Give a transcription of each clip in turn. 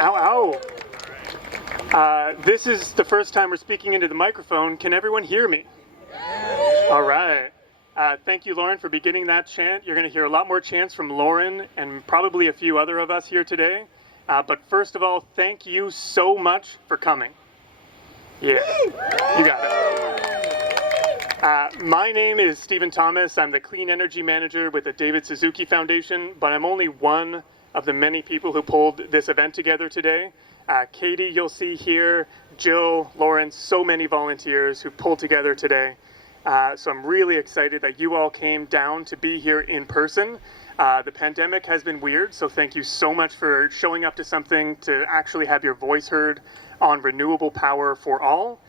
Ow, ow. This is the first time we're speaking into the microphone. Can everyone hear me? All right. Thank you, Lauren, for beginning that chant. You're going to hear a lot more chants from Lauren and probably a few other of us here today. But first of all, thank you so much for coming. Yeah, you got it. My name is Stephen Thomas. I'm the Clean Energy Manager with the David Suzuki Foundation, but I'm only one of the many people who pulled this event together today. Katie, you'll see here, Jill, Lauren, so many volunteers who pulled together today. So I'm really excited that you all came down to be here in person. The pandemic has been weird, so thank you so much for showing up to something to actually have your voice heard on renewable power for all.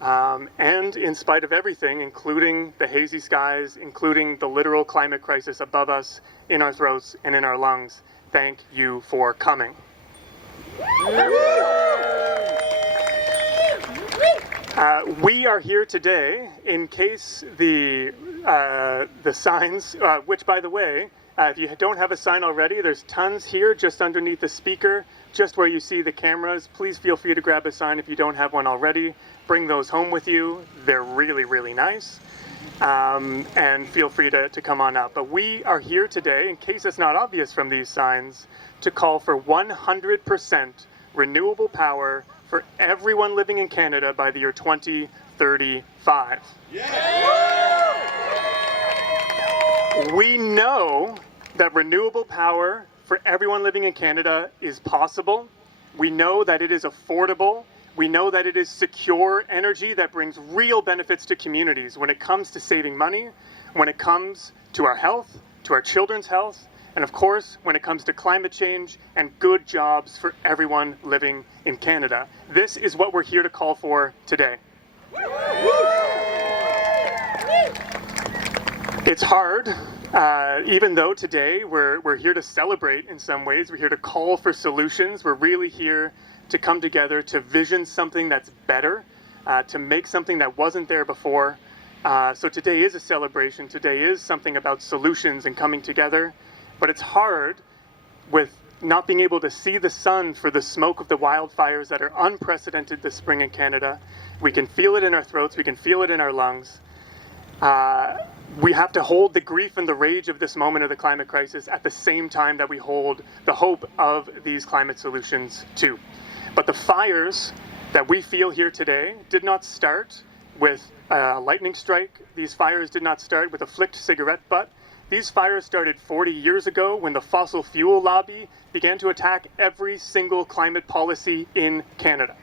And in spite of everything, including the hazy skies, including the literal climate crisis above us, in our throats and in our lungs, thank you for coming. We are here today in case the signs, which by the way, if you don't have a sign already, there's tons here just underneath the speaker, just where you see the cameras. Please feel free to grab a sign if you don't have one already. Bring those home with you. They're really, really nice. And feel free to come on up. But we are here today, in case it's not obvious from these signs, to call for 100% renewable power for everyone living in Canada by the year 2035. Yeah. We know that renewable power for everyone living in Canada is possible. We know that it is affordable. We know that it is secure energy that brings real benefits to communities when it comes to saving money, when it comes to our health, to our children's health, and of course, when it comes to climate change and good jobs for everyone living in Canada. This is what we're here to call for today. It's hard, even though today we're here to celebrate in some ways. We're here to call for solutions. We're really here to come together to vision something that's better, to make something that wasn't there before. So today is a celebration. Today is something about solutions and coming together. But it's hard with not being able to see the sun for the smoke of the wildfires that are unprecedented this spring in Canada. We can feel it in our throats. We can feel it in our lungs. We have to hold the grief and the rage of this moment of the climate crisis at the same time that we hold the hope of these climate solutions too. But the fires that we feel here today did not start with a lightning strike. These fires did not start with a flicked cigarette butt. These fires started 40 years ago when the fossil fuel lobby began to attack every single climate policy in Canada.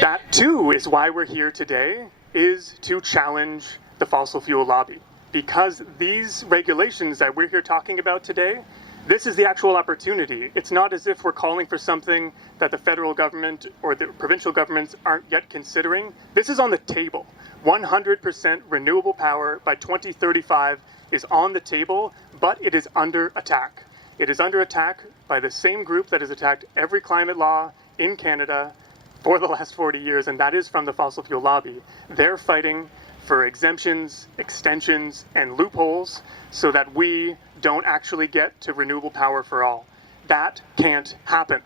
That too is why we're here today, is to challenge the fossil fuel lobby. Because these regulations that we're here talking about today, this is the actual opportunity. It's not as if we're calling for something that the federal government or the provincial governments aren't yet considering. This is on the table. 100% renewable power by 2035 is on the table, but it is under attack. It is under attack by the same group that has attacked every climate law in Canada for the last 40 years, and that is from the fossil fuel lobby. They're fighting for exemptions, extensions, and loopholes so that we don't actually get to renewable power for all. That can't happen.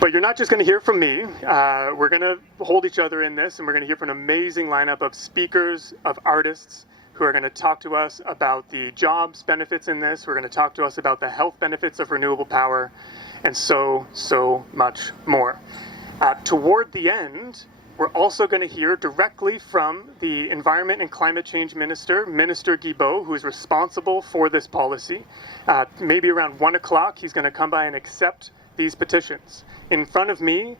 But you're not just going to hear from me. We're going to hold each other in this, and we're going to hear from an amazing lineup of speakers, of artists, who are going to talk to us about the jobs benefits in this. We're going to talk to us about the health benefits of renewable power, and so much more. Toward the end, we're also going to hear directly from the Environment and Climate Change Minister, Minister Guilbeault, who is responsible for this policy. Maybe around 1 o'clock, he's going to come by and accept these petitions. In front of me,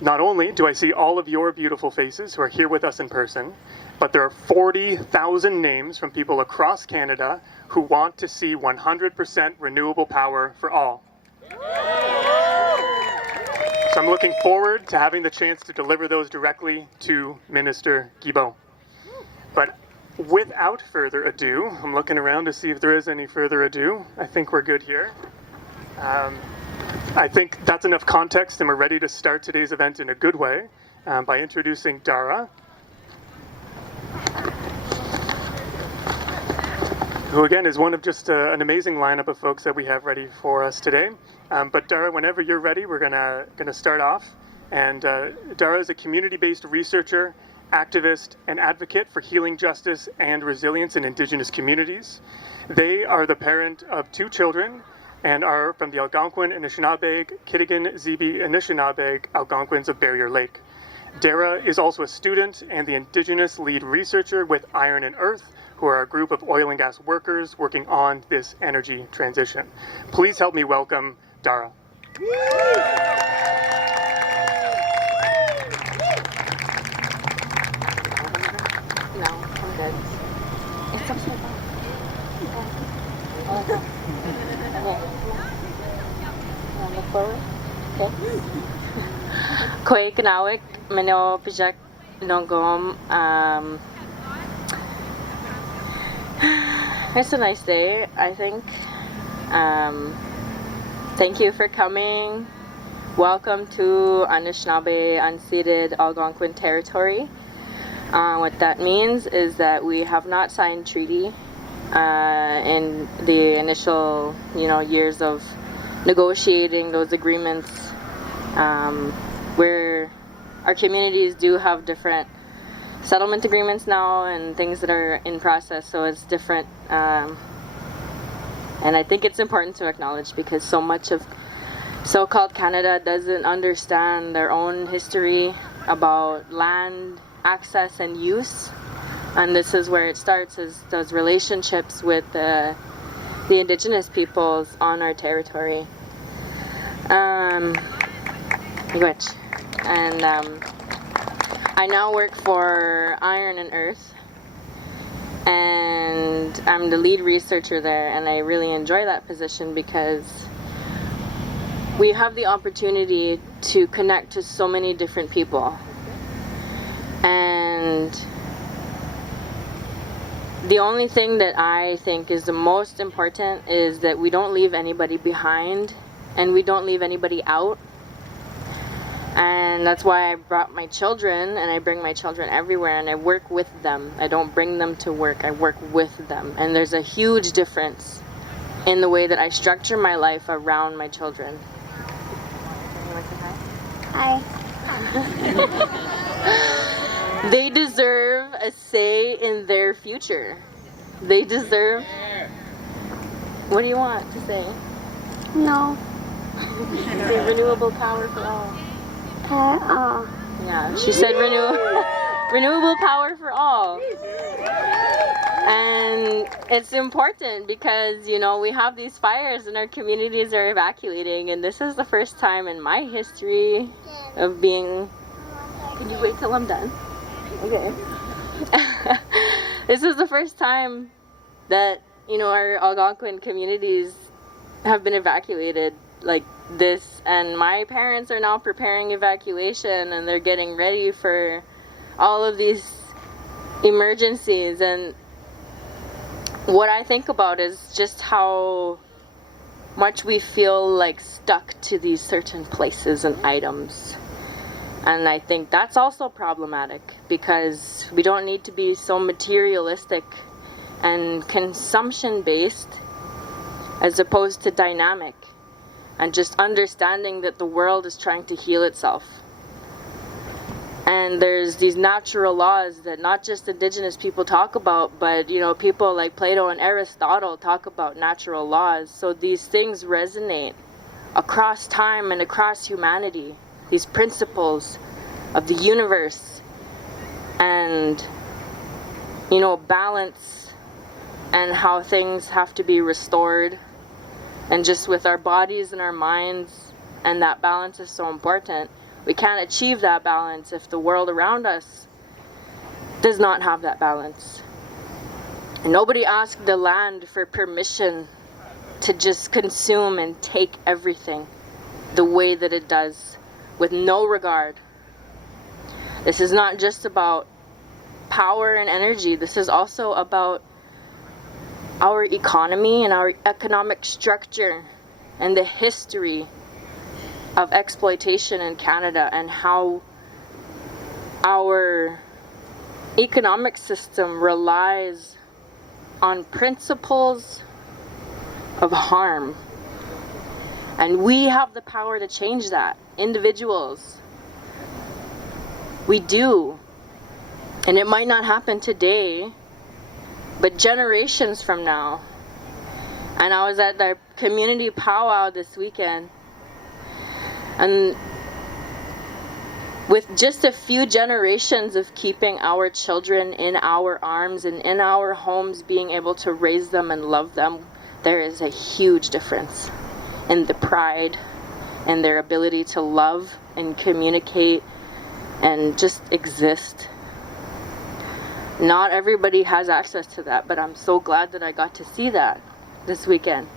not only do I see all of your beautiful faces who are here with us in person, but there are 40,000 names from people across Canada who want to see 100% renewable power for all. So I'm looking forward to having the chance to deliver those directly to Minister Guilbeault. But without further ado, I'm looking around to see if there is any further ado. I think we're good here. I think that's enough context, and we're ready to start today's event in a good way by introducing Dara. who again is one of just an amazing lineup of folks that we have ready for us today. But Dara, whenever you're ready, we're gonna start off. And Dara is a community-based researcher, activist, and advocate for healing justice and resilience in Indigenous communities. They are the parent of 2 children and are from the Algonquin, Anishinaabe, Kitigan, Zibi, Anishinaabe Algonquins of Barrier Lake. Dara is also a student and the Indigenous lead researcher with Iron and Earth, who are a group of oil and gas workers working on this energy transition. Please help me welcome Dara. No, I'm good. It's upside down. Okay. Look forward. Okay. Koi Kanawik, Mano Pajak Nongom. It's a nice day, I think. Thank you for coming. Welcome to Anishinaabe unceded Algonquin territory. What that means is that we have not signed treaty in the initial, years of negotiating those agreements. Where our communities do have different settlement agreements now and things that are in process, so it's different. And I think it's important to acknowledge because so much of so-called Canada doesn't understand their own history about land access and use, and this is where it starts, is those relationships with the Indigenous peoples on our territory. And I now work for Iron and Earth, and I'm the lead researcher there, and I really enjoy that position because we have the opportunity to connect to so many different people. And the only thing that I think is the most important is that we don't leave anybody behind and we don't leave anybody out. And that's why I brought my children, and I bring my children everywhere, and I work with them. I don't bring them to work, I work with them. And there's a huge difference in the way that I structure my life around my children. Hi. They deserve a say in their future. They deserve... What do you want to say? No. Say renewable power for all. Yeah, she said renewable power for all. And it's important because, we have these fires and our communities are evacuating, and this is the first time in my history of being... Can you wait till I'm done? Okay. This is the first time that, our Algonquin communities have been evacuated like this, and my parents are now preparing evacuation, and they're getting ready for all of these emergencies. And what I think about is just how much we feel like stuck to these certain places and items. And I think that's also problematic because we don't need to be so materialistic and consumption based as opposed to dynamic, and just understanding that the world is trying to heal itself. And there's these natural laws that not just Indigenous people talk about, but people like Plato and Aristotle talk about natural laws. So these things resonate across time and across humanity. These principles of the universe and balance, and how things have to be restored, and just with our bodies and our minds, and that balance is so important. We can't achieve that balance if the world around us does not have that balance. And nobody asked the land for permission to just consume and take everything the way that it does, with no regard. This is not just about power and energy. This is also about our economy and our economic structure and the history of exploitation in Canada, and how our economic system relies on principles of harm. And we have the power to change that. Individuals. We do. And it might not happen today, but generations from now. And I was at their community powwow this weekend, and with just a few generations of keeping our children in our arms and in our homes, being able to raise them and love them, there is a huge difference in the pride and their ability to love and communicate and just exist. Not everybody has access to that, but I'm so glad that I got to see that this weekend.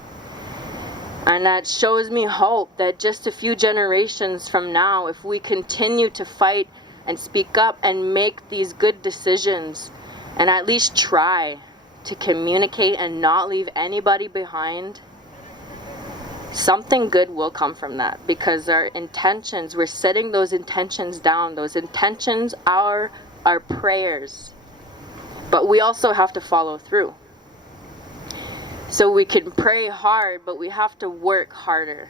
And that shows me hope that just a few generations from now, if we continue to fight and speak up and make these good decisions and at least try to communicate and not leave anybody behind, something good will come from that, because our intentions, we're setting those intentions down. Those intentions are our prayers. But we also have to follow through. So we can pray hard, but we have to work harder.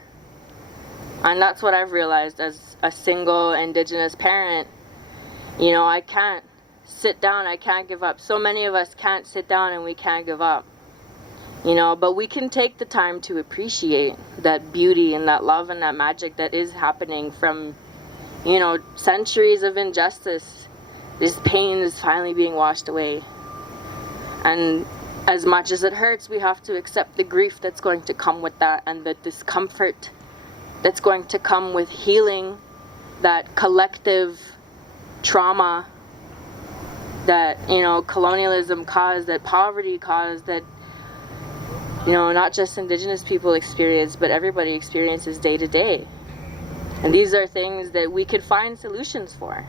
And that's what I've realized as a single Indigenous parent. You know, I can't sit down, I can't give up. So many of us can't sit down and we can't give up. You know, but we can take the time to appreciate that beauty and that love and that magic that is happening from, you know, centuries of injustice. This pain is finally being washed away. And as much as it hurts, we have to accept the grief that's going to come with that, and the discomfort that's going to come with healing that collective trauma that, you know, colonialism caused, that poverty caused, that, you know, not just Indigenous people experience, but everybody experiences day to day. And these are things that we could find solutions for.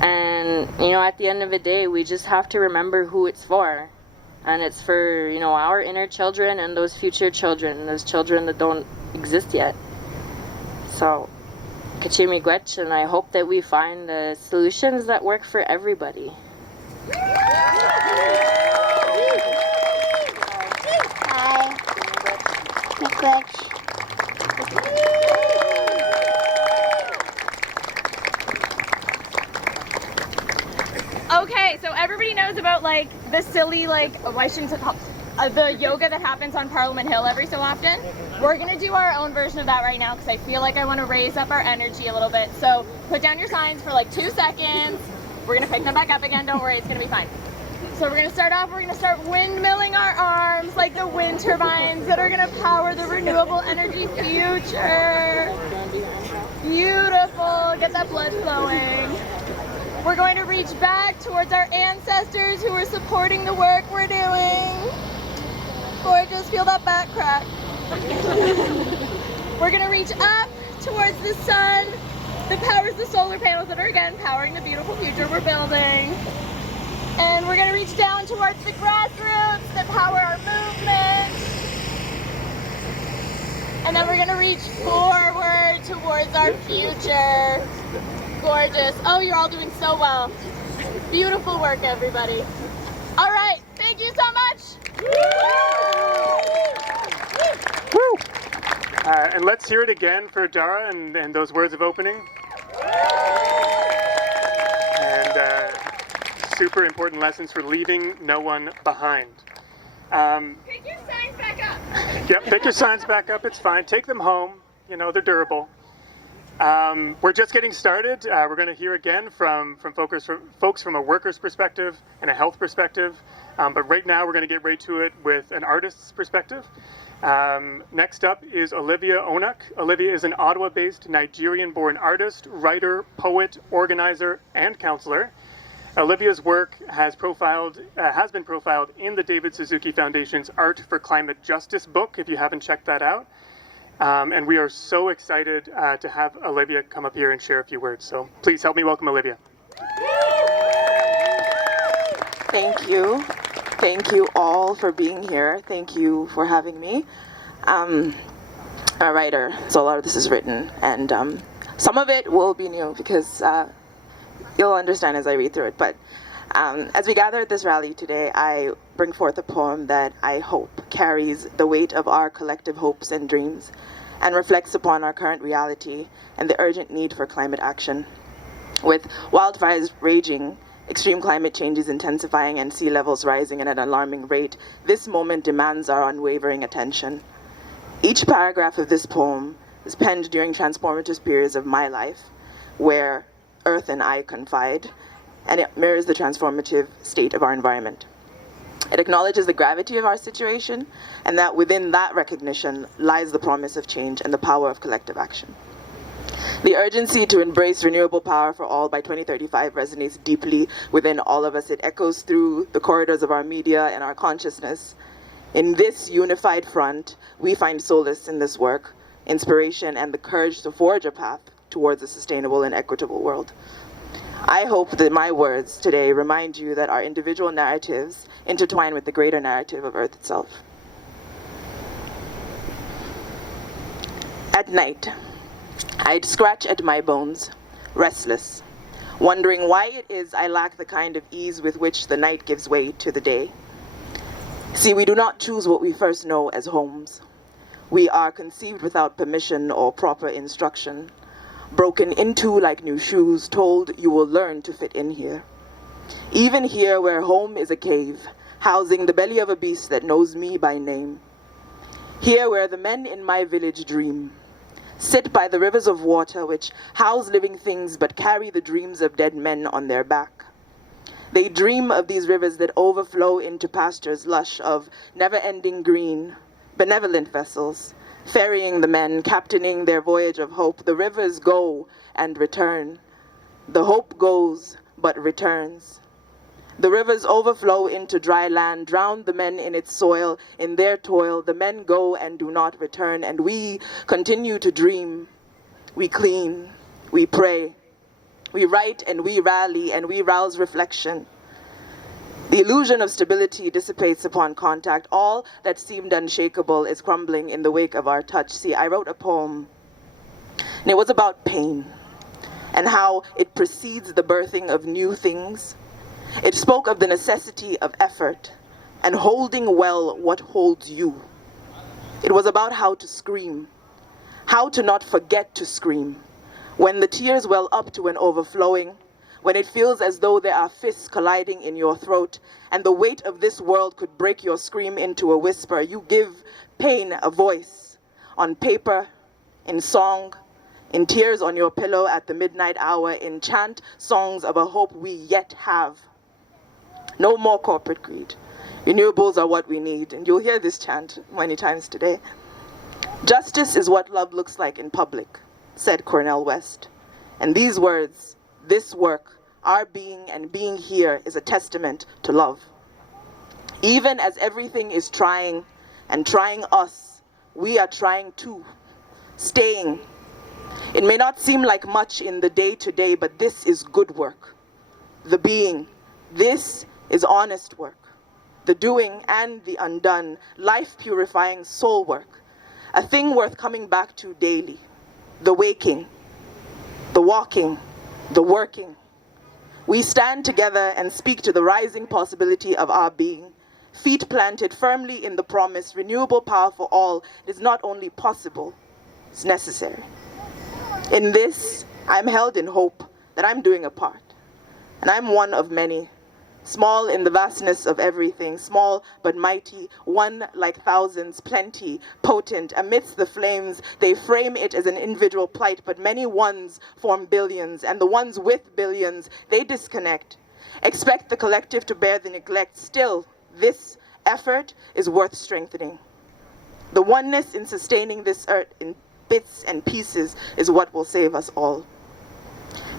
And, you know, at the end of the day, we just have to remember who it's for. And it's for, you know, our inner children and those future children, those children that don't exist yet. So, Kachimi Gwech, and I hope that we find the solutions that work for everybody. Hi. Gwech. Okay, so everybody knows about like the silly, like, why shouldn't it call the yoga that happens on Parliament Hill every so often. We're gonna do our own version of that right now because I feel like I want to raise up our energy a little bit. So put down your signs for like 2 seconds. We're gonna pick them back up again. Don't worry, it's gonna be fine. So we're gonna start off. We're gonna start windmilling our arms like the wind turbines that are gonna power the renewable energy future. Beautiful. Get that blood flowing. We're going to reach back towards our ancestors who are supporting the work we're doing. Gorgeous, feel that back crack. We're gonna reach up towards the sun that powers the solar panels that are again powering the beautiful future we're building. And we're gonna reach down towards the grassroots that power our movement. And then we're gonna reach forward towards our future. Gorgeous. Oh, you're all doing so well. Beautiful work, everybody. All right, thank you so much. Woo! And let's hear it again for Dara and those words of opening. And super important lessons for leaving no one behind. Pick your signs back up. Yep, pick your signs back up. It's fine. Take them home. You know, they're durable. We're just getting started. We're going to hear again from folks from a worker's perspective and a health perspective. But right now we're going to get right to it with an artist's perspective. Next up is Olivia Onuk. Olivia is an Ottawa-based Nigerian-born artist, writer, poet, organizer, and counselor. Olivia's work has been profiled in the David Suzuki Foundation's Art for Climate Justice book, if you haven't checked that out. And we are so excited to have Olivia come up here and share a few words. So please help me welcome Olivia. Thank you. Thank you all for being here. Thank you for having me. I'm a writer, so a lot of this is written, and some of it will be new because you'll understand as I read through it. But As we gather at this rally today, I bring forth a poem that I hope carries the weight of our collective hopes and dreams and reflects upon our current reality and the urgent need for climate action. With wildfires raging, extreme climate changes intensifying, and sea levels rising at an alarming rate, this moment demands our unwavering attention. Each paragraph of this poem is penned during transformative periods of my life, where Earth and I confide, and it mirrors the transformative state of our environment. It acknowledges the gravity of our situation, and that within that recognition lies the promise of change and the power of collective action. The urgency to embrace renewable power for all by 2035 resonates deeply within all of us. It echoes through the corridors of our media and our consciousness. In this unified front, we find solace in this work, inspiration, and the courage to forge a path towards a sustainable and equitable world. I hope that my words today remind you that our individual narratives intertwine with the greater narrative of Earth itself. At night, I'd scratch at my bones, restless, wondering why it is I lack the kind of ease with which the night gives way to the day. See, we do not choose what we first know as homes. We are conceived without permission or proper instruction, broken into like new shoes, told you will learn to fit in here. Even here where home is a cave, housing the belly of a beast that knows me by name. Here where the men in my village dream, sit by the rivers of water which house living things but carry the dreams of dead men on their back. They dream of these rivers that overflow into pastures lush of never-ending green, benevolent vessels, ferrying the men, captaining their voyage of hope. The rivers go and return. The hope goes but returns. The rivers overflow into dry land, drown the men in its soil, in their toil. The men go and do not return, and we continue to dream. We clean, we pray, we write and we rally and we rouse reflection. The illusion of stability dissipates upon contact. All that seemed unshakable is crumbling in the wake of our touch. See, I wrote a poem, and it was about pain and how it precedes the birthing of new things. It spoke of the necessity of effort and holding well what holds you. It was about how to scream, how to not forget to scream. When the tears well up to an overflowing, when it feels as though there are fists colliding in your throat and the weight of this world could break your scream into a whisper, you give pain a voice, on paper, in song, in tears on your pillow at the midnight hour, in chant songs of a hope we yet have. No more corporate greed. Renewables are what we need, and you'll hear this chant many times today. Justice is what love looks like in public, said Cornel West. And these words, this work, our being and being here is a testament to love. Even as everything is trying and trying us, we are trying too, staying. It may not seem like much in the day-to-day, but this is good work. The being, this is honest work. The doing and the undone, life-purifying soul work. A thing worth coming back to daily. The waking, the walking, the working. We stand together and speak to the rising possibility of our being. Feet planted firmly in the promise, renewable power for all is not only possible, it's necessary. In this, I'm held in hope that I'm doing a part. And I'm one of many, small in the vastness of everything, small but mighty, one like thousands, plenty, potent. Amidst the flames, they frame it as an individual plight, but many ones form billions, and the ones with billions, they disconnect. Expect the collective to bear the neglect. Still, this effort is worth strengthening. The oneness in sustaining this earth in bits and pieces is what will save us all.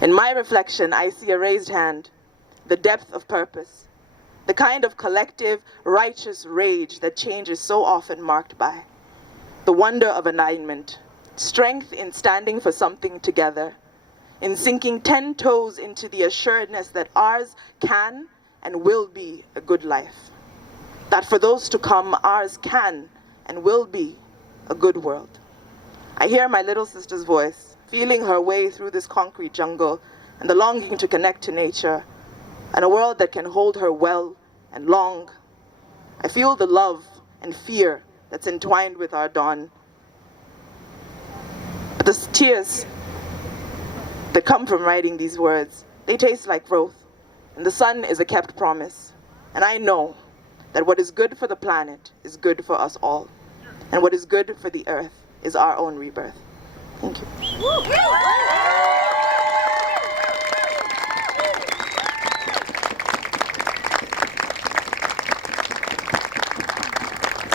In my reflection, I see a raised hand, the depth of purpose, the kind of collective, righteous rage that change is so often marked by, the wonder of alignment, strength in standing for something together, in sinking 10 toes into the assuredness that ours can and will be a good life, that for those to come, ours can and will be a good world. I hear my little sister's voice, feeling her way through this concrete jungle and the longing to connect to nature. and a world that can hold her well and long. I feel the love and fear that's entwined with our dawn. But the tears that come from writing these words, they taste like growth, and the sun is a kept promise. And I know that what is good for the planet is good for us all, and what is good for the earth is our own rebirth. Thank you.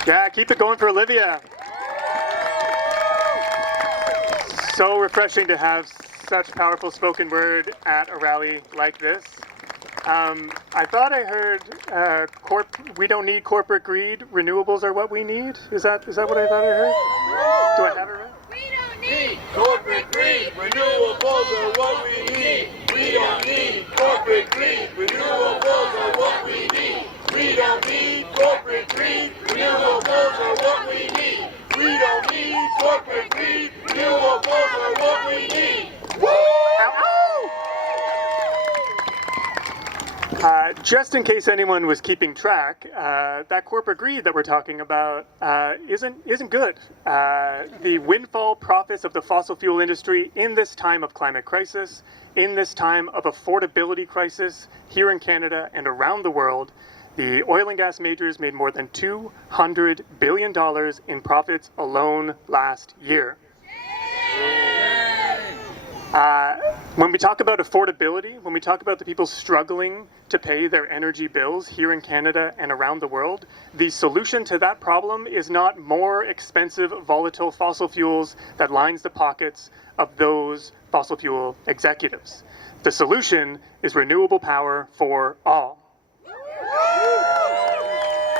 Yeah, keep it going for Olivia. So refreshing to have such powerful spoken word at a rally like this. I thought I heard we don't need corporate greed, renewables are what we need. Is that what I thought I heard? Do I have it right? We don't need corporate greed, renewables are what we need. We don't need corporate greed, renewables are what we need. We don't need corporate greed, renewables are what we need. We don't need corporate greed, renewables are what we need. Just in case anyone was keeping track, that corporate greed that we're talking about isn't good. The windfall profits of the fossil fuel industry in this time of climate crisis, in this time of affordability crisis here in Canada and around the world, the oil and gas majors made more than $200 billion in profits alone last year. When we talk about affordability, when we talk about the people struggling to pay their energy bills here in Canada and around the world, the solution to that problem is not more expensive, volatile fossil fuels that lines the pockets of those fossil fuel executives. The solution is renewable power for all.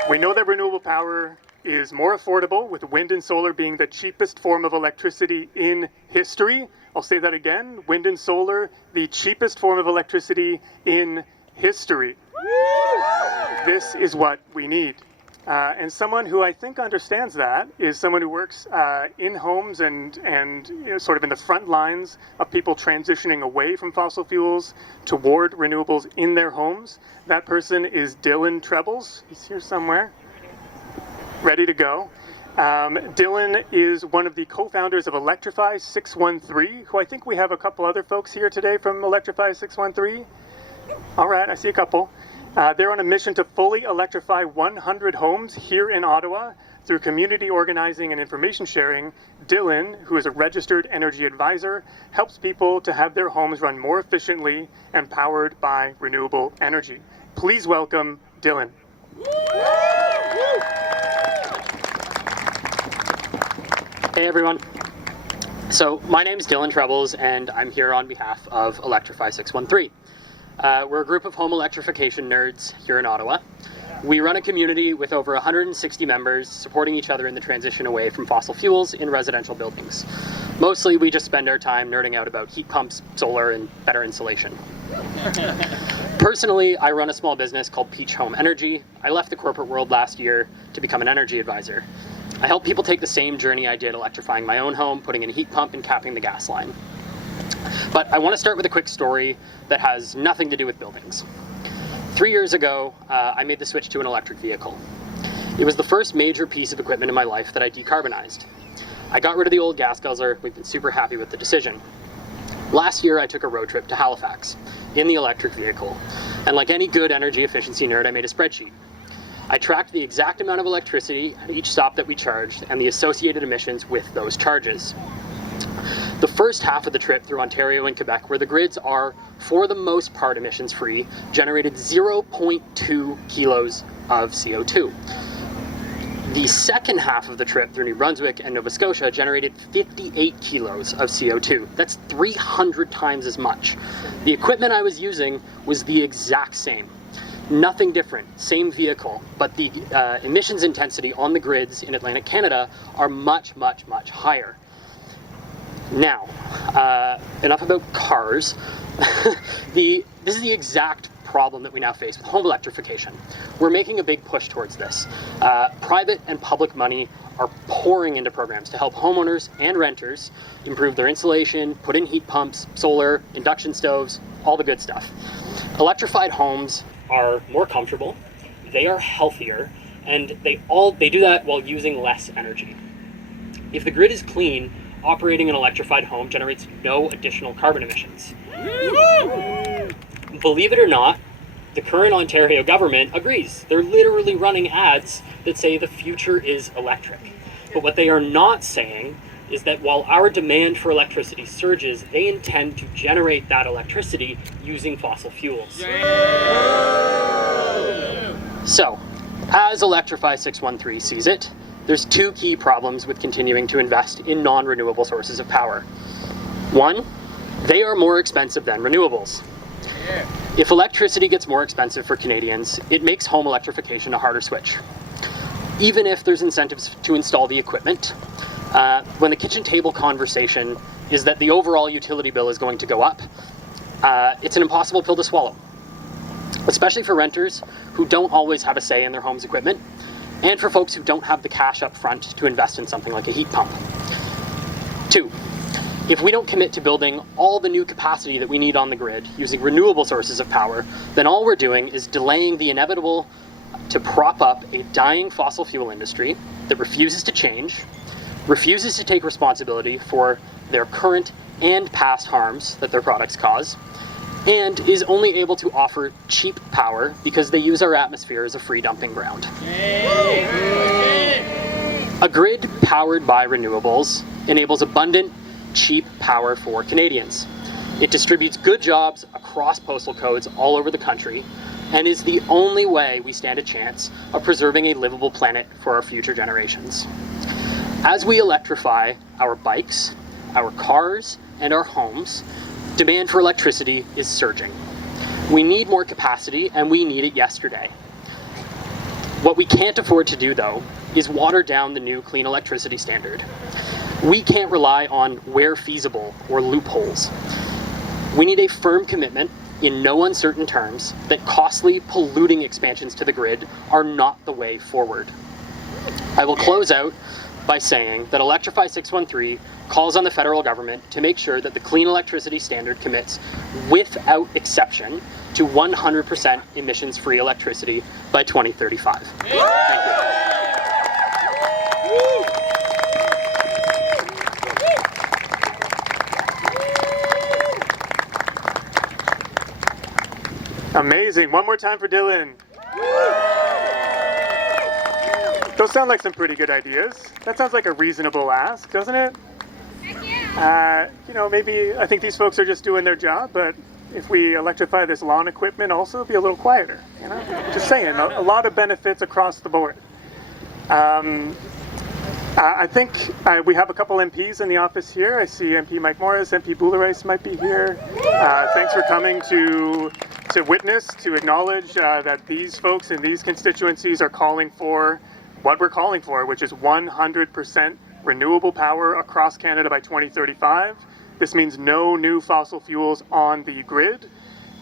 We know that renewable power is more affordable, with wind and solar being the cheapest form of electricity in history. I'll say that again, wind and solar, the cheapest form of electricity in history. This is what we need. And someone who I think understands that is someone who works in homes and you know, sort of in the front lines of people transitioning away from fossil fuels toward renewables in their homes. That person is Trebles. He's here somewhere, ready to go. Dylan is one of the co-founders of Electrify 613, who I think we have a couple other folks here today from Electrify 613. All right, I see a couple. They're on a mission to fully electrify 100 homes here in Ottawa through community organizing and information sharing. Dylan, who is a registered energy advisor, helps people to have their homes run more efficiently and powered by renewable energy. Please welcome Dylan. Hey everyone. So my name is Dylan Trebles and I'm here on behalf of Electrify 613. We're a group of home electrification nerds here in Ottawa. We run a community with over 160 members supporting each other in the transition away from fossil fuels in residential buildings. Mostly we just spend our time nerding out about heat pumps, solar, and better insulation. Personally, I run a small business called Peach Home Energy. I left the corporate world last year to become an energy advisor. I help people take the same journey I did electrifying my own home, putting in a heat pump, and capping the gas line. But I want to start with a quick story that has nothing to do with buildings. 3 years ago, I made the switch to an electric vehicle. It was the first major piece of equipment in my life that I decarbonized. I got rid of the old gas guzzler. We've been super happy with the decision. Last year, I took a road trip to Halifax in the electric vehicle. And like any good energy efficiency nerd, I made a spreadsheet. I tracked the exact amount of electricity at each stop that we charged and the associated emissions with those charges. The first half of the trip through Ontario and Quebec, where the grids are, for the most part, emissions-free, generated 0.2 kilos of CO2. The second half of the trip through New Brunswick and Nova Scotia generated 58 kilos of CO2. That's 300 times as much. The equipment I was using was the exact same. Nothing different, same vehicle, but the emissions intensity on the grids in Atlantic Canada are much, much, much higher. Now, enough about cars. This is the exact problem that we now face with home electrification. We're making a big push towards this. Private and public money are pouring into programs to help homeowners and renters improve their insulation, put in heat pumps, solar, induction stoves, all the good stuff. Electrified homes are more comfortable, they are healthier, and they do that while using less energy. If the grid is clean, operating an electrified home generates no additional carbon emissions. Believe it or not, the current Ontario government agrees. They're literally running ads that say the future is electric. But what they are not saying is that while our demand for electricity surges, they intend to generate that electricity using fossil fuels. So, as Electrify 613 sees it, there's two key problems with continuing to invest in non-renewable sources of power. One, they are more expensive than renewables. If electricity gets more expensive for Canadians, it makes home electrification a harder switch. Even if there's incentives to install the equipment, when the kitchen table conversation is that the overall utility bill is going to go up, it's an impossible pill to swallow, especially for renters who don't always have a say in their home's equipment, and for folks who don't have the cash up front to invest in something like a heat pump. Two, if we don't commit to building all the new capacity that we need on the grid using renewable sources of power, then all we're doing is delaying the inevitable to prop up a dying fossil fuel industry that refuses to change, refuses to take responsibility for their current and past harms that their products cause, and is only able to offer cheap power because they use our atmosphere as a free dumping ground. A grid powered by renewables enables abundant, cheap power for Canadians. It distributes good jobs across postal codes all over the country, and is the only way we stand a chance of preserving a livable planet for our future generations. As we electrify our bikes, our cars, and our homes, demand for electricity is surging. We need more capacity, and we need it yesterday. What we can't afford to do, though, is water down the new clean electricity standard. We can't rely on where feasible or loopholes. We need a firm commitment in no uncertain terms that costly, polluting expansions to the grid are not the way forward. I will close out by saying that Electrify 613 calls on the federal government to make sure that the clean electricity standard commits, without exception, to 100% emissions-free electricity by 2035. Thank you. Amazing. One more time for Dylan. Those sound like some pretty good ideas. That sounds like a reasonable ask, doesn't it? Maybe I think these folks are just doing their job, but if we electrify this lawn equipment also, it'll be a little quieter, Just saying, a lot of benefits across the board. I think we have a couple MPs in the office here. I see MP Mike Morrice, MP Boulerice might be here. Thanks for coming to witness, to acknowledge that these folks in these constituencies are calling for what we're calling for, which is 100% renewable power across Canada by 2035. This means no new fossil fuels on the grid.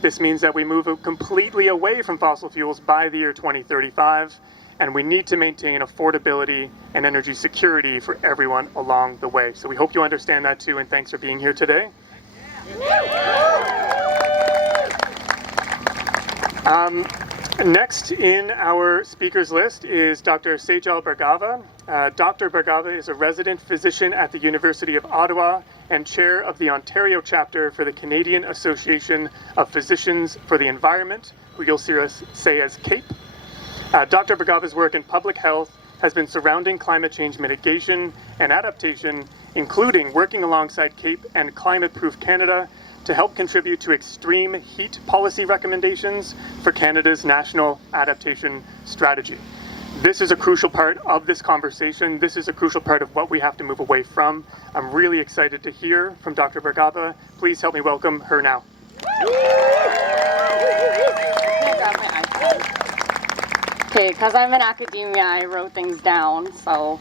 This means that we move completely away from fossil fuels by the year 2035, and we need to maintain affordability and energy security for everyone along the way. So we hope you understand that too, and thanks for being here today. Next in our speakers list is Dr. Sehjal Bhargava. Dr. Bhargava is a resident physician at the University of Ottawa and chair of the Ontario chapter for the Canadian Association of Physicians for the Environment, who you'll see us say as CAPE. Dr. Bhargava's work in public health has been surrounding climate change mitigation and adaptation, including working alongside CAPE and Climate Proof Canada to help contribute to extreme heat policy recommendations for Canada's national adaptation strategy. This is a crucial part of this conversation. This is a crucial part of what we have to move away from. I'm really excited to hear from Dr. Bhargava. Please help me welcome her now. Okay, because I'm in academia, I wrote things down, so.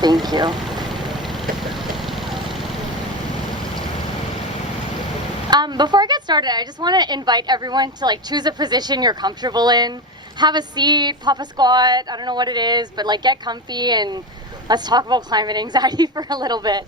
Thank you. Before I get started, I just want to invite everyone to choose a position you're comfortable in. Have a seat, pop a squat, I don't know what it is, but get comfy and let's talk about climate anxiety for a little bit.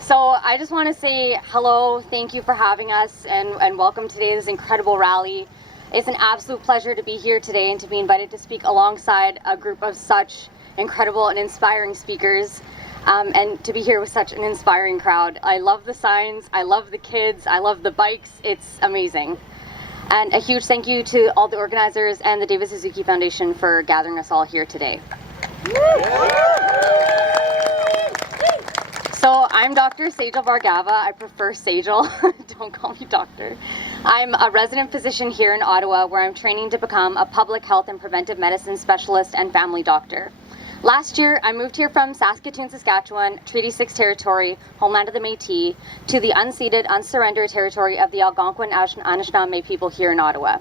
So I just want to say hello, thank you for having us, and welcome today to this incredible rally. It's an absolute pleasure to be here today and to be invited to speak alongside a group of such incredible and inspiring speakers, and to be here with such an inspiring crowd. I love the signs, I love the kids, I love the bikes, it's amazing. And a huge thank you to all the organizers and the David Suzuki Foundation for gathering us all here today. So I'm Dr. Sehjal Bhargava. I prefer Sehjal. Don't call me doctor. I'm a resident physician here in Ottawa, where I'm training to become a public health and preventive medicine specialist and family doctor. Last year, I moved here from Saskatoon, Saskatchewan, Treaty 6 territory, homeland of the Métis, to the unceded, unsurrendered territory of the Algonquin Anishinaabe people here in Ottawa.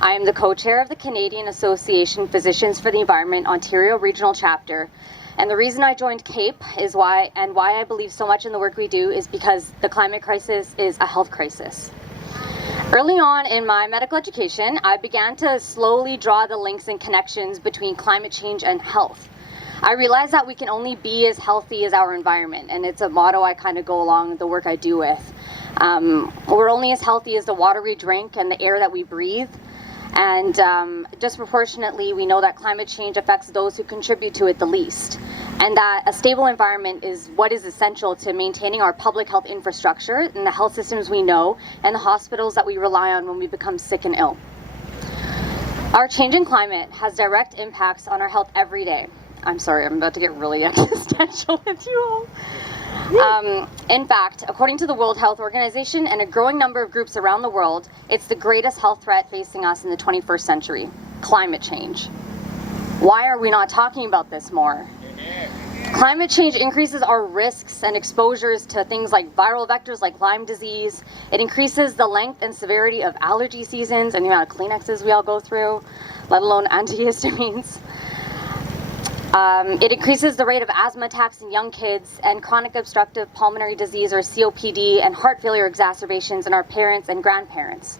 I am the co-chair of the Canadian Association Physicians for the Environment Ontario Regional Chapter. And the reason I joined CAPE is why I believe so much in the work we do is because the climate crisis is a health crisis. Early on in my medical education, I began to slowly draw the links and connections between climate change and health. I realized that we can only be as healthy as our environment, and it's a motto I kind of go along the work I do with. We're only as healthy as the water we drink and the air that we breathe. And disproportionately, we know that climate change affects those who contribute to it the least, and that a stable environment is what is essential to maintaining our public health infrastructure and the health systems we know and the hospitals that we rely on when we become sick and ill. Our changing climate has direct impacts on our health every day. I'm sorry, I'm about to get really existential with you all. In fact, according to the World Health Organization and a growing number of groups around the world, it's the greatest health threat facing us in the 21st century, climate change. Why are we not talking about this more? Climate change increases our risks and exposures to things like viral vectors like Lyme disease. It increases the length and severity of allergy seasons and the amount of Kleenexes we all go through, let alone antihistamines. It increases the rate of asthma attacks in young kids and chronic obstructive pulmonary disease, or COPD, and heart failure exacerbations in our parents and grandparents.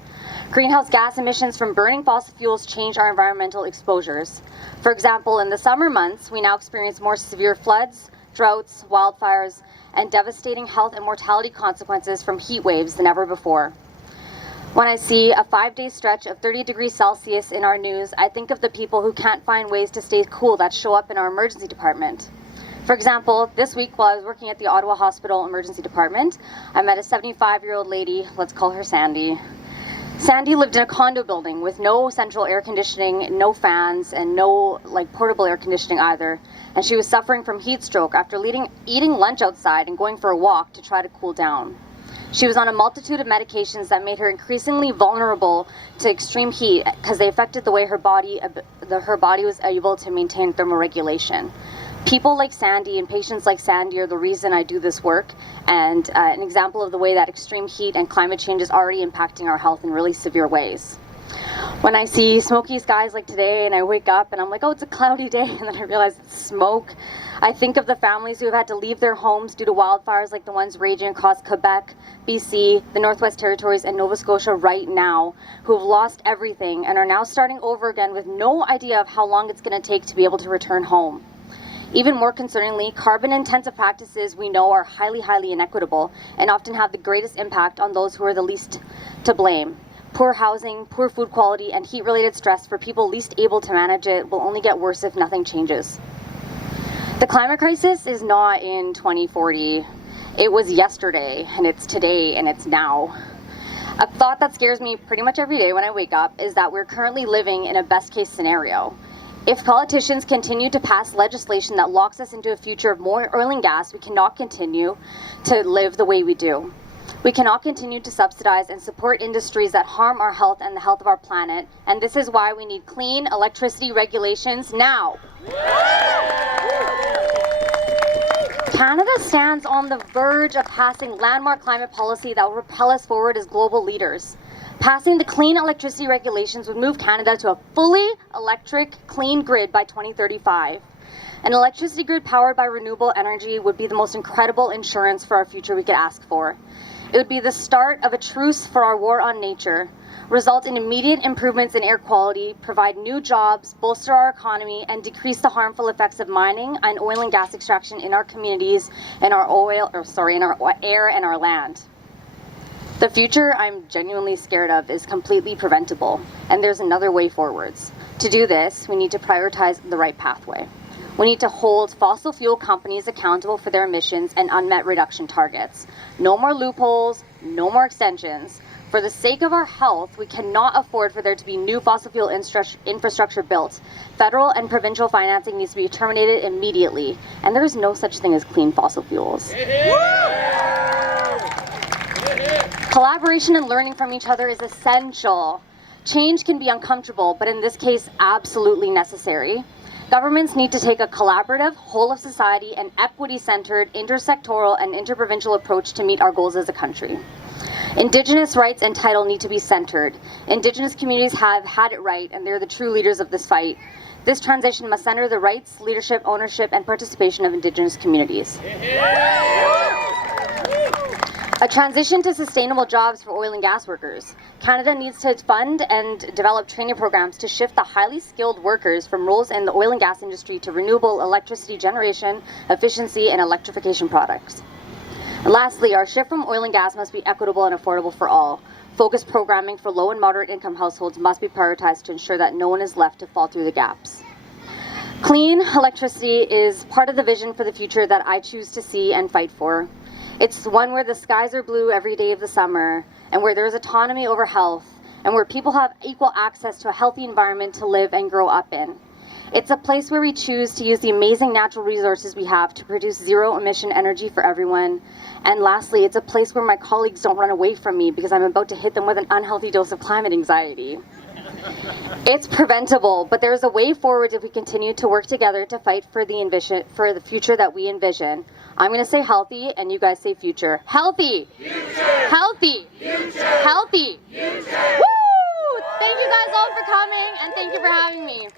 Greenhouse gas emissions from burning fossil fuels change our environmental exposures. For example, in the summer months, we now experience more severe floods, droughts, wildfires, and devastating health and mortality consequences from heat waves than ever before. When I see a 5-day stretch of 30 degrees Celsius in our news, I think of the people who can't find ways to stay cool that show up in our emergency department. For example, this week while I was working at the Ottawa Hospital Emergency Department, I met a 75-year-old lady, let's call her Sandy. Sandy lived in a condo building with no central air conditioning, no fans, and no portable air conditioning either. And she was suffering from heat stroke after eating lunch outside and going for a walk to try to cool down. She was on a multitude of medications that made her increasingly vulnerable to extreme heat because they affected the way her body was able to maintain thermoregulation. People like Sandy and patients like Sandy are the reason I do this work, and an example of the way that extreme heat and climate change is already impacting our health in really severe ways. When I see smoky skies like today and I wake up and I'm like, oh, it's a cloudy day, and then I realize it's smoke, I think of the families who have had to leave their homes due to wildfires like the ones raging across Quebec, BC, the Northwest Territories, and Nova Scotia right now, who have lost everything and are now starting over again with no idea of how long it's going to take to be able to return home. Even more concerningly, carbon-intensive practices we know are highly, highly inequitable and often have the greatest impact on those who are the least to blame. Poor housing, poor food quality, and heat-related stress for people least able to manage it will only get worse if nothing changes. The climate crisis is not in 2040. It was yesterday, and it's today, and it's now. A thought that scares me pretty much every day when I wake up is that we're currently living in a best-case scenario. If politicians continue to pass legislation that locks us into a future of more oil and gas, we cannot continue to live the way we do. We cannot continue to subsidize and support industries that harm our health and the health of our planet, and this is why we need clean electricity regulations now. Canada stands on the verge of passing landmark climate policy that will propel us forward as global leaders. Passing the clean electricity regulations would move Canada to a fully electric, clean grid by 2035. An electricity grid powered by renewable energy would be the most incredible insurance for our future we could ask for. It would be the start of a truce for our war on nature, result in immediate improvements in air quality, provide new jobs, bolster our economy, and decrease the harmful effects of mining and oil and gas extraction in our communities, in our in our air and our land. The future I'm genuinely scared of is completely preventable, and there's another way forwards. To do this, we need to prioritize the right pathway. We need to hold fossil fuel companies accountable for their emissions and unmet reduction targets. No more loopholes, no more extensions. For the sake of our health, we cannot afford for there to be new fossil fuel infrastructure built. Federal and provincial financing needs to be terminated immediately, and there is no such thing as clean fossil fuels. Collaboration and learning from each other is essential. Change can be uncomfortable, but in this case, absolutely necessary. Governments need to take a collaborative, whole-of-society and equity-centered, intersectoral and interprovincial approach to meet our goals as a country. Indigenous rights and title need to be centered. Indigenous communities have had it right, and they're the true leaders of this fight. This transition must center the rights, leadership, ownership, and participation of Indigenous communities. A transition to sustainable jobs for oil and gas workers. Canada needs to fund and develop training programs to shift the highly skilled workers from roles in the oil and gas industry to renewable electricity generation, efficiency, and electrification products. And lastly, our shift from oil and gas must be equitable and affordable for all. Focused programming for low and moderate income households must be prioritized to ensure that no one is left to fall through the gaps. Clean electricity is part of the vision for the future that I choose to see and fight for. It's one where the skies are blue every day of the summer, and where there's autonomy over health, and where people have equal access to a healthy environment to live and grow up in. It's a place where we choose to use the amazing natural resources we have to produce zero-emission energy for everyone. And lastly, it's a place where my colleagues don't run away from me because I'm about to hit them with an unhealthy dose of climate anxiety. It's preventable, but there's a way forward if we continue to work together to fight for the future that we envision. I'm going to say healthy, and you guys say future. Healthy! Future! Healthy! Future! Healthy! Future! Woo! Thank you guys all for coming, and thank you for having me.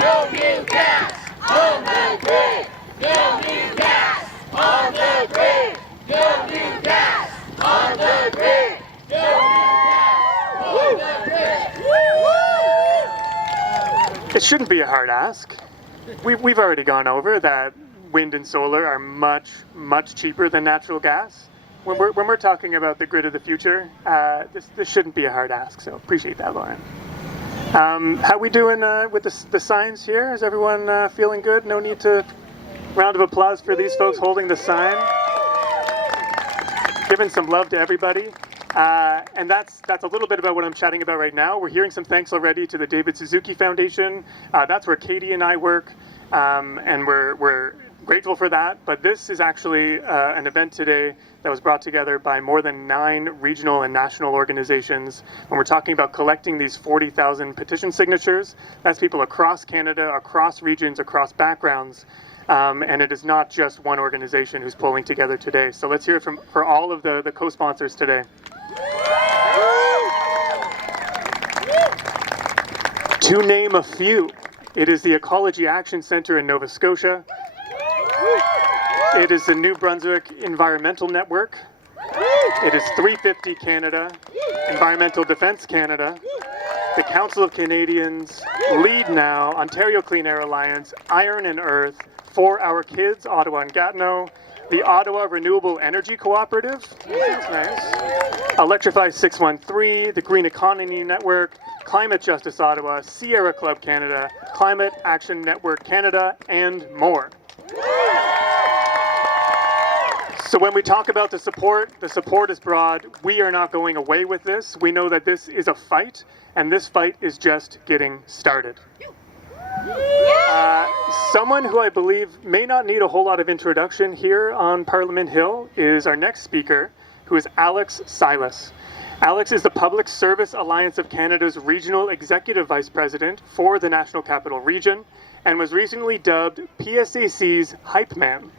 No new gas on the grid! No new gas on the grid! No new gas on the grid! No new gas on the grid! It shouldn't be a hard ask. We've already gone over that wind and solar are much, much cheaper than natural gas. When we're talking about the grid of the future, this shouldn't be a hard ask, so appreciate that, Lauren. How we doing with the signs here? Is everyone feeling good? No need to... Round of applause for these folks holding the sign. Giving some love to everybody. And that's a little bit about what I'm chatting about right now. We're hearing some thanks already to the David Suzuki Foundation. That's where Katie and I work, and we're grateful for that. But this is actually an event today that was brought together by more than 9 regional and national organizations. When we're talking about collecting these 40,000 petition signatures, that's people across Canada, across regions, across backgrounds. And it is not just one organization who's pulling together today. So let's hear it for all of the co-sponsors today. To name a few, it is the Ecology Action Centre in Nova Scotia. It is the New Brunswick Environmental Network. It is 350 Canada, Environmental Defence Canada, the Council of Canadians, Lead Now, Ontario Clean Air Alliance, Iron and Earth, For Our Kids, Ottawa and Gatineau, the Ottawa Renewable Energy Cooperative, that's nice, Electrify 613, the Green Economy Network, Climate Justice Ottawa, Sierra Club Canada, Climate Action Network Canada, and more. So when we talk about the support is broad. We are not going away with this. We know that this is a fight, and this fight is just getting started. Someone who I believe may not need a whole lot of introduction here on Parliament Hill is our next speaker, who is Alex Silas. Alex is the Public Service Alliance of Canada's Regional Executive Vice President for the National Capital Region, and was recently dubbed PSAC's Hype Man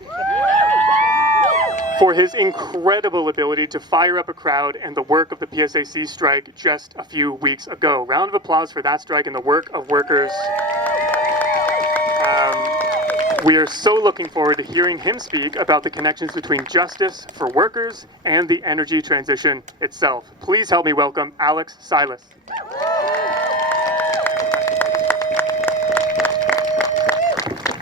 for his incredible ability to fire up a crowd and the work of the PSAC strike just a few weeks ago. Round of applause for that strike and the work of workers. We are so looking forward to hearing him speak about the connections between justice for workers and the energy transition itself. Please help me welcome Alex Silas.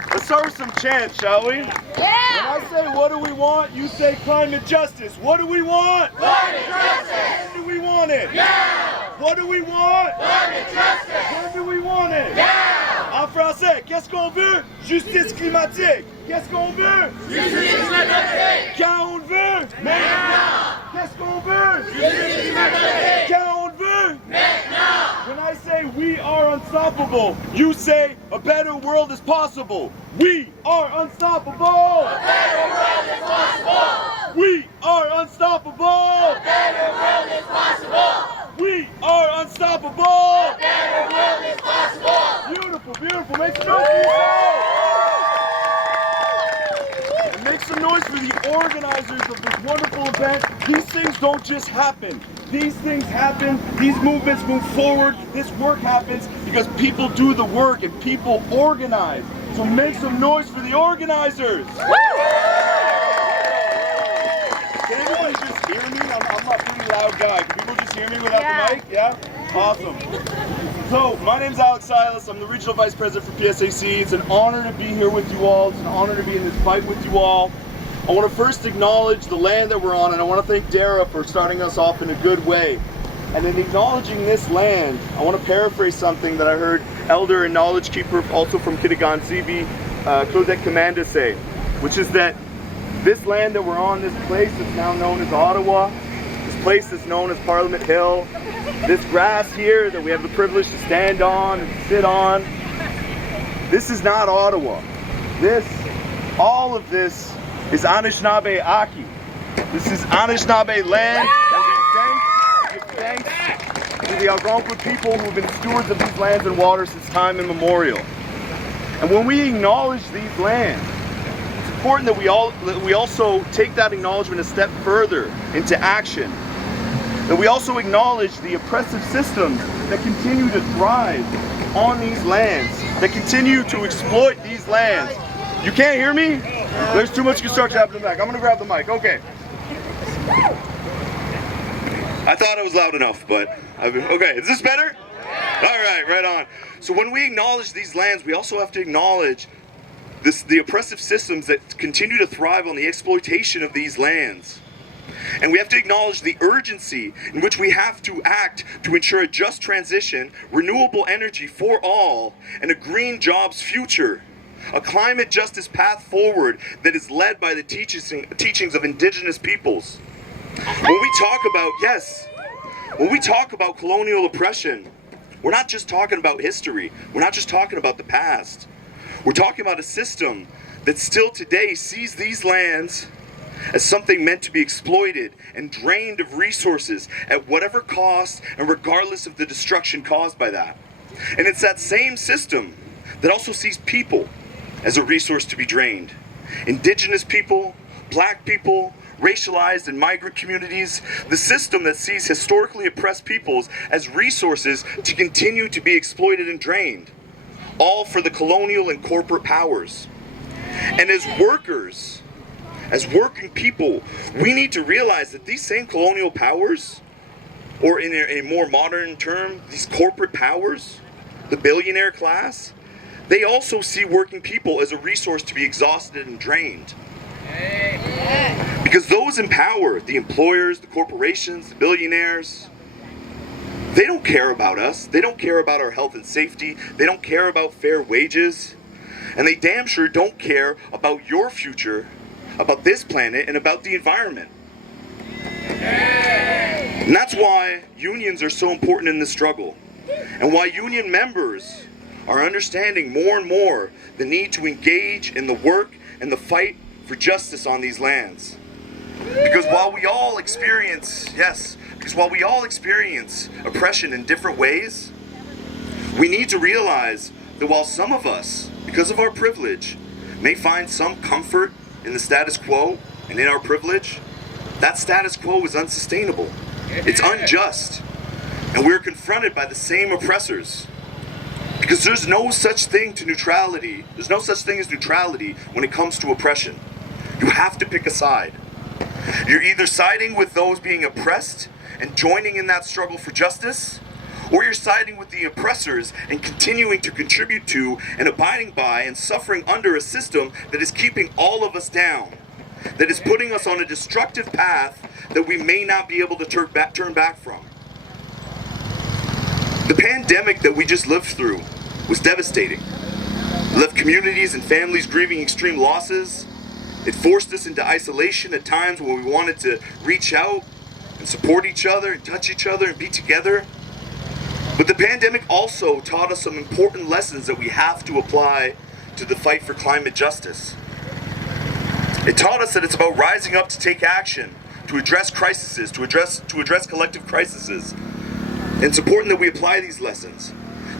Let's start with some chants, shall we? Yeah! When I say what do we want, you say climate justice. What do we want? Climate justice! When do we want it? Now! What do we want? Climate justice! When do we want it? Now! En français, qu'est-ce qu'on veut? Justice climatique. Qu'est-ce qu'on veut? Justice climatique. Quand on veut? Maintenant. Qu'est-ce qu'on veut? Justice climatique. Quand on veut? Maintenant. When I say we are unstoppable, you say a better world is possible. We are unstoppable. A better world is possible. We are unstoppable. A better world is possible. We are unstoppable. A better world is possible. Beautiful, beautiful. Make some noise for yourself. And make some noise for the organizers of this wonderful event. These things don't just happen. These things happen. These movements move forward. This work happens because people do the work and people organize. So make some noise for the organizers. Can everybody just hear me? I'm a pretty loud guy. Can people just hear me without the mic? Yeah? Awesome. So, my name's Alex Silas. I'm the Regional Vice President for PSAC. It's an honor to be here with you all. It's an honor to be in this fight with you all. I want to first acknowledge the land that we're on, and I want to thank Dara for starting us off in a good way. And in acknowledging this land, I want to paraphrase something that I heard Elder and Knowledge Keeper, also from Kitigan CB, Claudette Commanda say, which is that this land that we're on, this place that's now known as Ottawa, this place that's known as Parliament Hill, this grass here that we have the privilege to stand on and sit on, this is not Ottawa. All of this is Anishinaabe Aki. This is Anishinaabe land, and we give thanks to the Algonquin people who have been stewards of these lands and waters since time immemorial. And when we acknowledge these lands, it's important that we also take that acknowledgement a step further into action. That we also acknowledge the oppressive systems that continue to thrive on these lands, that continue to exploit these lands. You can't hear me? There's too much construction happening in the back. I'm gonna grab the mic, okay. I thought I was loud enough, but, okay, is this better? All right, right on. So when we acknowledge these lands, we also have to acknowledge the oppressive systems that continue to thrive on the exploitation of these lands. And we have to acknowledge the urgency in which we have to act to ensure a just transition, renewable energy for all, and a green jobs future. A climate justice path forward that is led by the teachings of Indigenous peoples. When we talk about colonial oppression, we're not just talking about history. We're not just talking about the past. We're talking about a system that still today sees these lands as something meant to be exploited and drained of resources at whatever cost and regardless of the destruction caused by that. And it's that same system that also sees people as a resource to be drained. Indigenous people, Black people, racialized and migrant communities, the system that sees historically oppressed peoples as resources to continue to be exploited and drained, all for the colonial and corporate powers. And as workers, as working people, we need to realize that these same colonial powers, or in a more modern term, these corporate powers, the billionaire class, they also see working people as a resource to be exhausted and drained. Because those in power, the employers, the corporations, the billionaires, they don't care about us. They don't care about our health and safety. They don't care about fair wages. And they damn sure don't care about your future, about this planet, and about the environment. And that's why unions are so important in this struggle. And why union members are understanding more and more the need to engage in the work and the fight for justice on these lands. Because while we all experience oppression in different ways, we need to realize that while some of us, because of our privilege, may find some comfort in the status quo and in our privilege, that status quo is unsustainable. It's unjust. And we're confronted by the same oppressors. Because there's no such thing to neutrality. There's no such thing as neutrality when it comes to oppression. You have to pick a side. You're either siding with those being oppressed and joining in that struggle for justice, or you're siding with the oppressors and continuing to contribute to and abiding by and suffering under a system that is keeping all of us down, that is putting us on a destructive path that we may not be able to turn back from. The pandemic that we just lived through was devastating. It left communities and families grieving extreme losses. It forced us into isolation at times when we wanted to reach out and support each other and touch each other and be together. But the pandemic also taught us some important lessons that we have to apply to the fight for climate justice. It taught us that it's about rising up to take action, to address crises, to address collective crises. And it's important that we apply these lessons.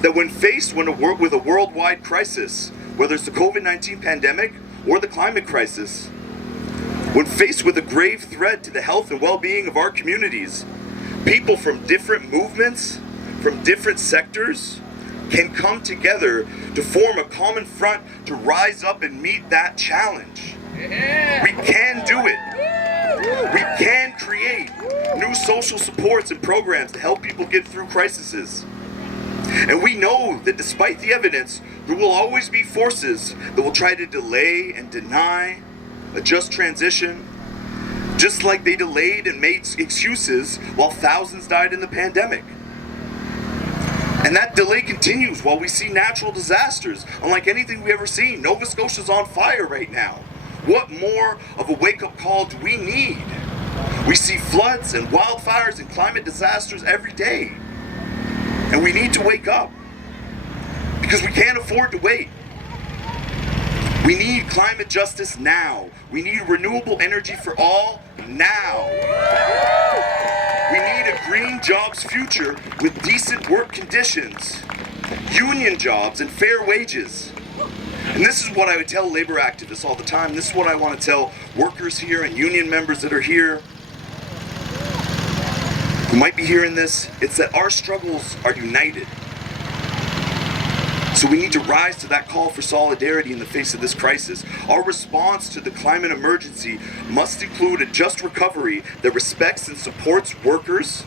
That when faced with a worldwide crisis, whether it's the COVID-19 pandemic or the climate crisis, when faced with a grave threat to the health and well-being of our communities, people from different movements, from different sectors, can come together to form a common front to rise up and meet that challenge. We can do it. We can create new social supports and programs to help people get through crises. And we know that despite the evidence, there will always be forces that will try to delay and deny a just transition, just like they delayed and made excuses while thousands died in the pandemic. And that delay continues while we see natural disasters unlike anything we've ever seen. Nova Scotia's on fire right now. What more of a wake-up call do we need? We see floods and wildfires and climate disasters every day. And we need to wake up because we can't afford to wait. We need climate justice now. We need renewable energy for all now. We need a green jobs future with decent work conditions, union jobs, and fair wages. And this is what I would tell labor activists all the time. This is what I want to tell workers here and union members that are here who might be hearing this. It's that our struggles are united. So we need to rise to that call for solidarity in the face of this crisis. Our response to the climate emergency must include a just recovery that respects and supports workers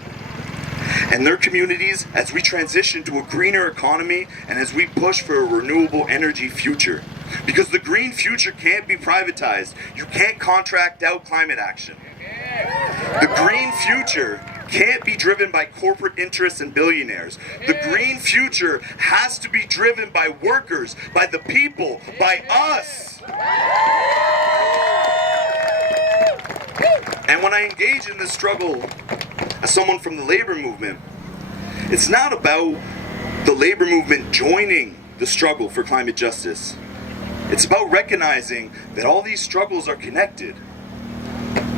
and their communities as we transition to a greener economy and as we push for a renewable energy future. Because the green future can't be privatized. You can't contract out climate action. The green future can't be driven by corporate interests and billionaires. The green future has to be driven by workers, by the people, by us. And when I engage in this struggle as someone from the labor movement, it's not about the labor movement joining the struggle for climate justice. It's about recognizing that all these struggles are connected.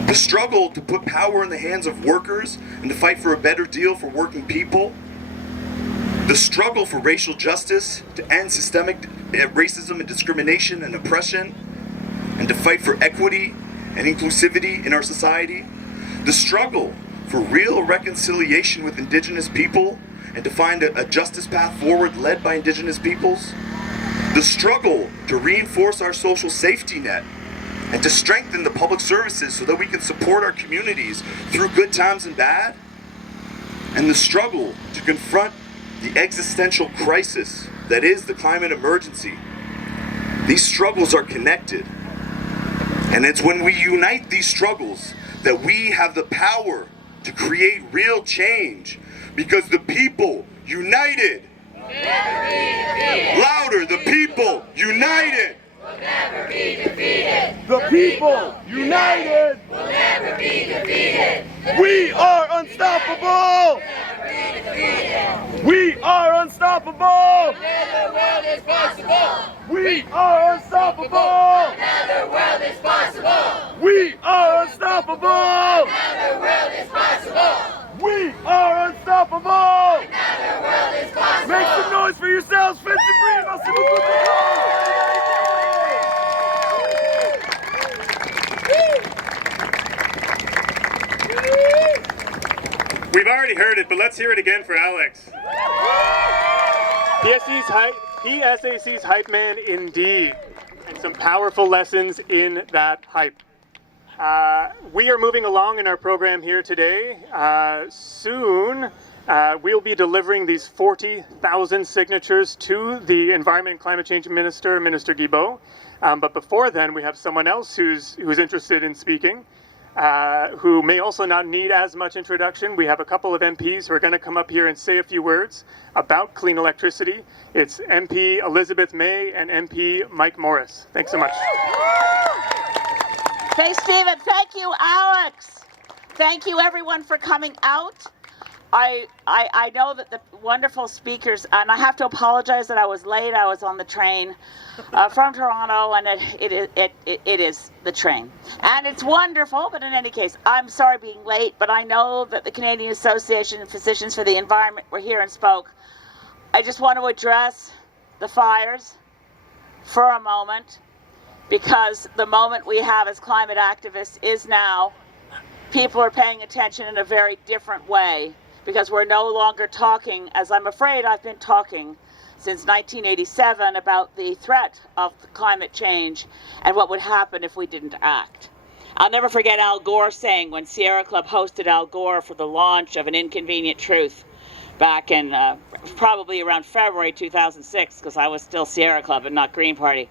The struggle to put power in the hands of workers and to fight for a better deal for working people. The struggle for racial justice, to end systemic racism and discrimination and oppression, and to fight for equity and inclusivity in our society. The struggle for real reconciliation with Indigenous people and to find a justice path forward led by Indigenous peoples. The struggle to reinforce our social safety net and to strengthen the public services so that we can support our communities through good times and bad. And the struggle to confront the existential crisis that is the climate emergency. These struggles are connected. And it's when we unite these struggles that we have the power to create real change. Because the people united. Louder, the people united. Will never be defeated. The people united Will never be defeated. We are unstoppable. We are unstoppable. Another world is possible. We are unstoppable. Another world is possible. We are unstoppable. Another world is possible. We are unstoppable. Another world is possible. Make some noise for yourselves. Faites du bruit. Merci beaucoup. We've already heard it, but let's hear it again for Alex. PSAC's hype man indeed, and some powerful lessons in that hype. We are moving along in our program here today. Soon, we'll be delivering these 40,000 signatures to the Environment and Climate Change Minister, Minister Guilbeault. But before then, we have someone else who's interested in speaking, who may also not need as much introduction. We have a couple of MPs who are going to come up here and say a few words about clean electricity. It's MP Elizabeth May and MP Mike Morrice. Thanks so much. Thanks, Stephen. Thank you, Alex. Thank you, everyone, for coming out. I know that the wonderful speakers, and I have to apologize that I was late. I was on the train from Toronto, and it is the train. And it's wonderful, but in any case, I'm sorry being late, but I know that the Canadian Association of Physicians for the Environment were here and spoke. I just want to address the fires for a moment, because the moment we have as climate activists is now. People are paying attention in a very different way, because we're no longer talking, as I'm afraid I've been talking since 1987, about the threat of climate change and what would happen if we didn't act. I'll never forget Al Gore saying, when Sierra Club hosted Al Gore for the launch of An Inconvenient Truth back in probably around February 2006, because I was still Sierra Club and not Green Party.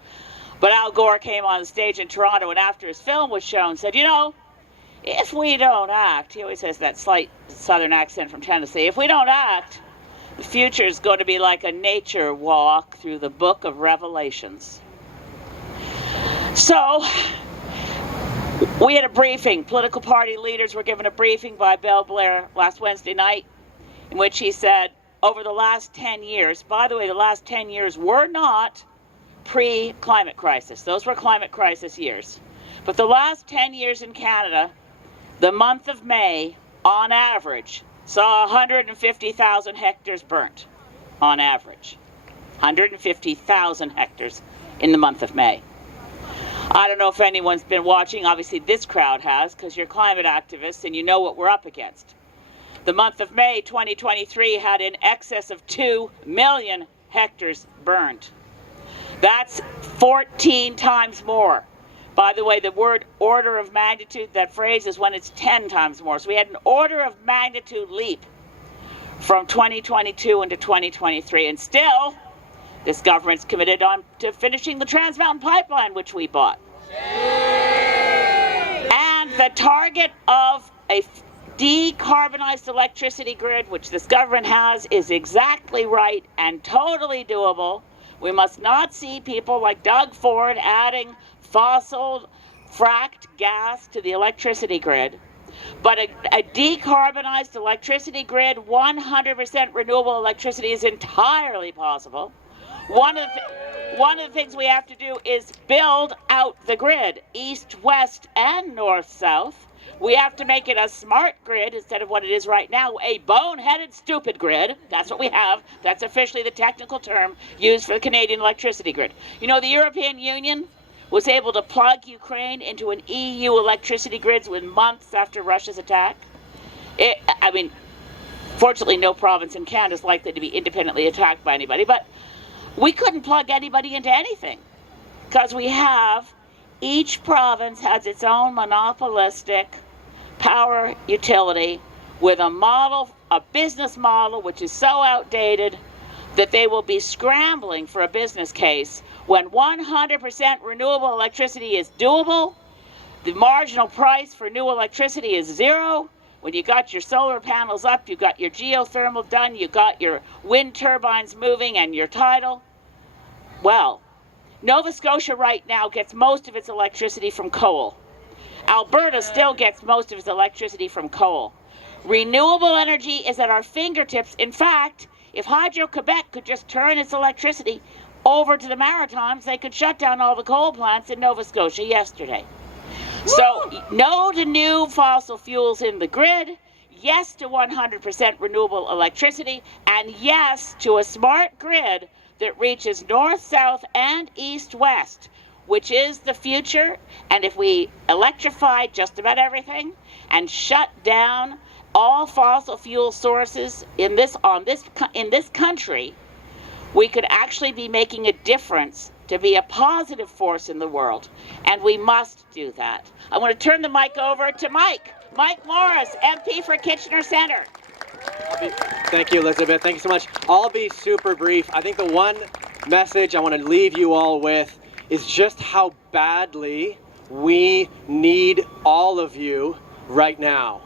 But Al Gore came on the stage in Toronto, and after his film was shown, said, you know, if we don't act, he always has that slight southern accent from Tennessee, if we don't act, the future is going to be like a nature walk through the book of Revelations. So, we had a briefing. Political party leaders were given a briefing by Bill Blair last Wednesday night, in which he said, over the last 10 years, by the way, the last 10 years were not pre-climate crisis. Those were climate crisis years. But the last 10 years in Canada, the month of May, on average, saw 150,000 hectares burnt, on average. 150,000 hectares in the month of May. I don't know if anyone's been watching. Obviously, this crowd has, because you're climate activists and you know what we're up against. The month of May 2023 had in excess of 2 million hectares burned. That's 14 times more. By the way, the word order of magnitude, that phrase is when it's 10 times more. So we had an order of magnitude leap from 2022 into 2023. And still, this government's committed to finishing the Trans Mountain Pipeline, which we bought. And the target of a decarbonized electricity grid, which this government has, is exactly right and totally doable. We must not see people like Doug Ford adding fossil fracked gas to the electricity grid. But a decarbonized electricity grid, 100% renewable electricity, is entirely possible. One of the things we have to do is build out the grid, east, west, and north, south. We have to make it a smart grid instead of what it is right now, a boneheaded, stupid grid. That's what we have. That's officially the technical term used for the Canadian electricity grid. You know, the European Union was able to plug Ukraine into an EU electricity grid within months after Russia's attack. Fortunately, no province in Canada is likely to be independently attacked by anybody, but we couldn't plug anybody into anything, because each province has its own monopolistic power utility with a business model which is so outdated that they will be scrambling for a business case when 100% renewable electricity is doable. The marginal price for new electricity is zero. When you got your solar panels up, you got your geothermal done, you got your wind turbines moving and your tidal. Well, Nova Scotia right now gets most of its electricity from coal. Alberta still gets most of its electricity from coal. Renewable energy is at our fingertips. In fact, if Hydro-Quebec could just turn its electricity over to the Maritimes, they could shut down all the coal plants in Nova Scotia yesterday. So, no to new fossil fuels in the grid, yes to 100% renewable electricity, and yes to a smart grid that reaches north, south, and east-west, which is the future. And if we electrify just about everything and shut down all fossil fuel sources in this country, we could actually be making a difference to be a positive force in the world, and we must do that. I want to turn the mic over to Mike Morrice, MP for Kitchener Centre. Thank you, Elizabeth. Thank you so much. I'll be super brief. I think the one message I want to leave you all with is just how badly we need all of you right now.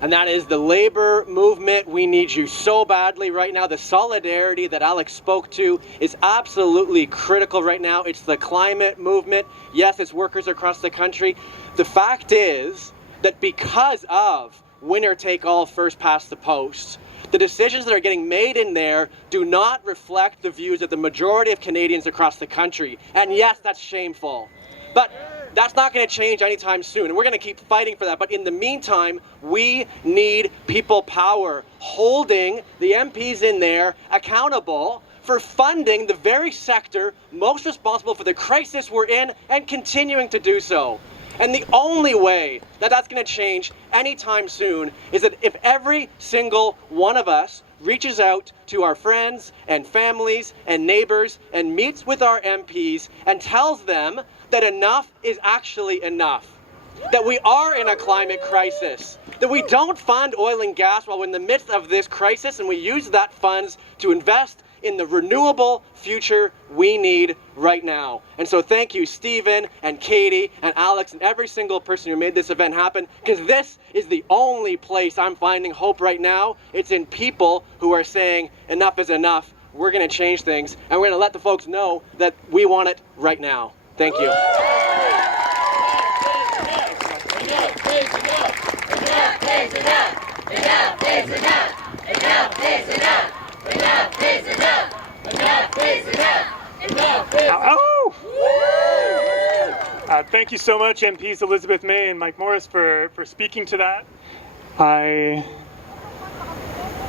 And that is the labor movement. We need you so badly right now. The solidarity that Alex spoke to is absolutely critical right now. It's the climate movement. Yes, it's workers across the country. The fact is that because of winner take all, first past the post, the decisions that are getting made in there do not reflect the views of the majority of Canadians across the country. And yes, that's shameful. But that's not going to change anytime soon, and we're going to keep fighting for that. But in the meantime, we need people power holding the MPs in there accountable for funding the very sector most responsible for the crisis we're in and continuing to do so. And the only way that that's going to change anytime soon is that if every single one of us reaches out to our friends and families and neighbors and meets with our MPs and tells them that enough is actually enough, that we are in a climate crisis, that we don't fund oil and gas while we're in the midst of this crisis, and we use that funds to invest in the renewable future we need right now. And so thank you, Stephen and Katie and Alex and every single person who made this event happen, because this is the only place I'm finding hope right now. It's in people who are saying enough is enough. We're going to change things, and we're going to let the folks know that we want it right now. Thank you. Thank you so much, MPs Elizabeth May and Mike Morrice, for speaking to that.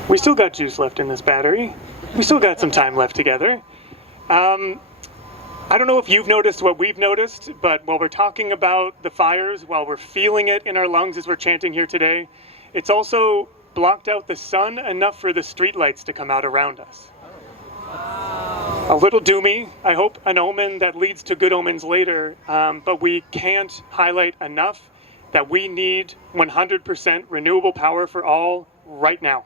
We still got juice left in this battery. We still got some time left together. I don't know if you've noticed what we've noticed, but while we're talking about the fires, while we're feeling it in our lungs as we're chanting here today, it's also blocked out the sun enough for the streetlights to come out around us. A little doomy, I hope an omen that leads to good omens later, but we can't highlight enough that we need 100% renewable power for all right now.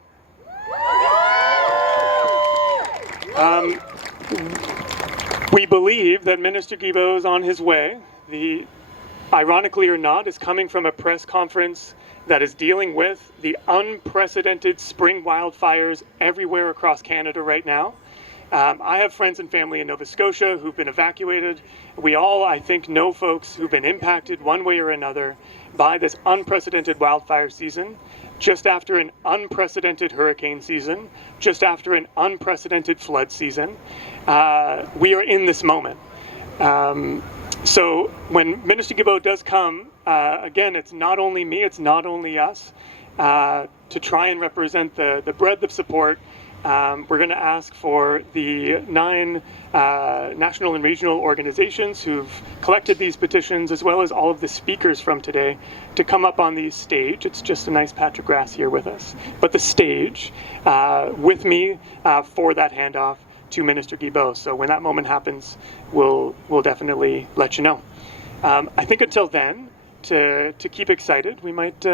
We believe that Minister Guilbeault is on his way. Ironically or not, is coming from a press conference that is dealing with the unprecedented spring wildfires everywhere across Canada right now. I have friends and family in Nova Scotia who've been evacuated. We all, I think, know folks who've been impacted one way or another by this unprecedented wildfire season, just after an unprecedented hurricane season, just after an unprecedented flood season. We are in this moment. So when Minister Guilbeault does come, again, it's not only me, it's not only us, to try and represent the breadth of support. We're going to ask for the 9 national and regional organizations who've collected these petitions, as well as all of the speakers from today, to come up on the stage. It's just a nice patch of grass here with us, but the stage with me for that handoff to Minister Guilbeault. So when that moment happens, we'll definitely let you know. I think until then, to keep excited, we might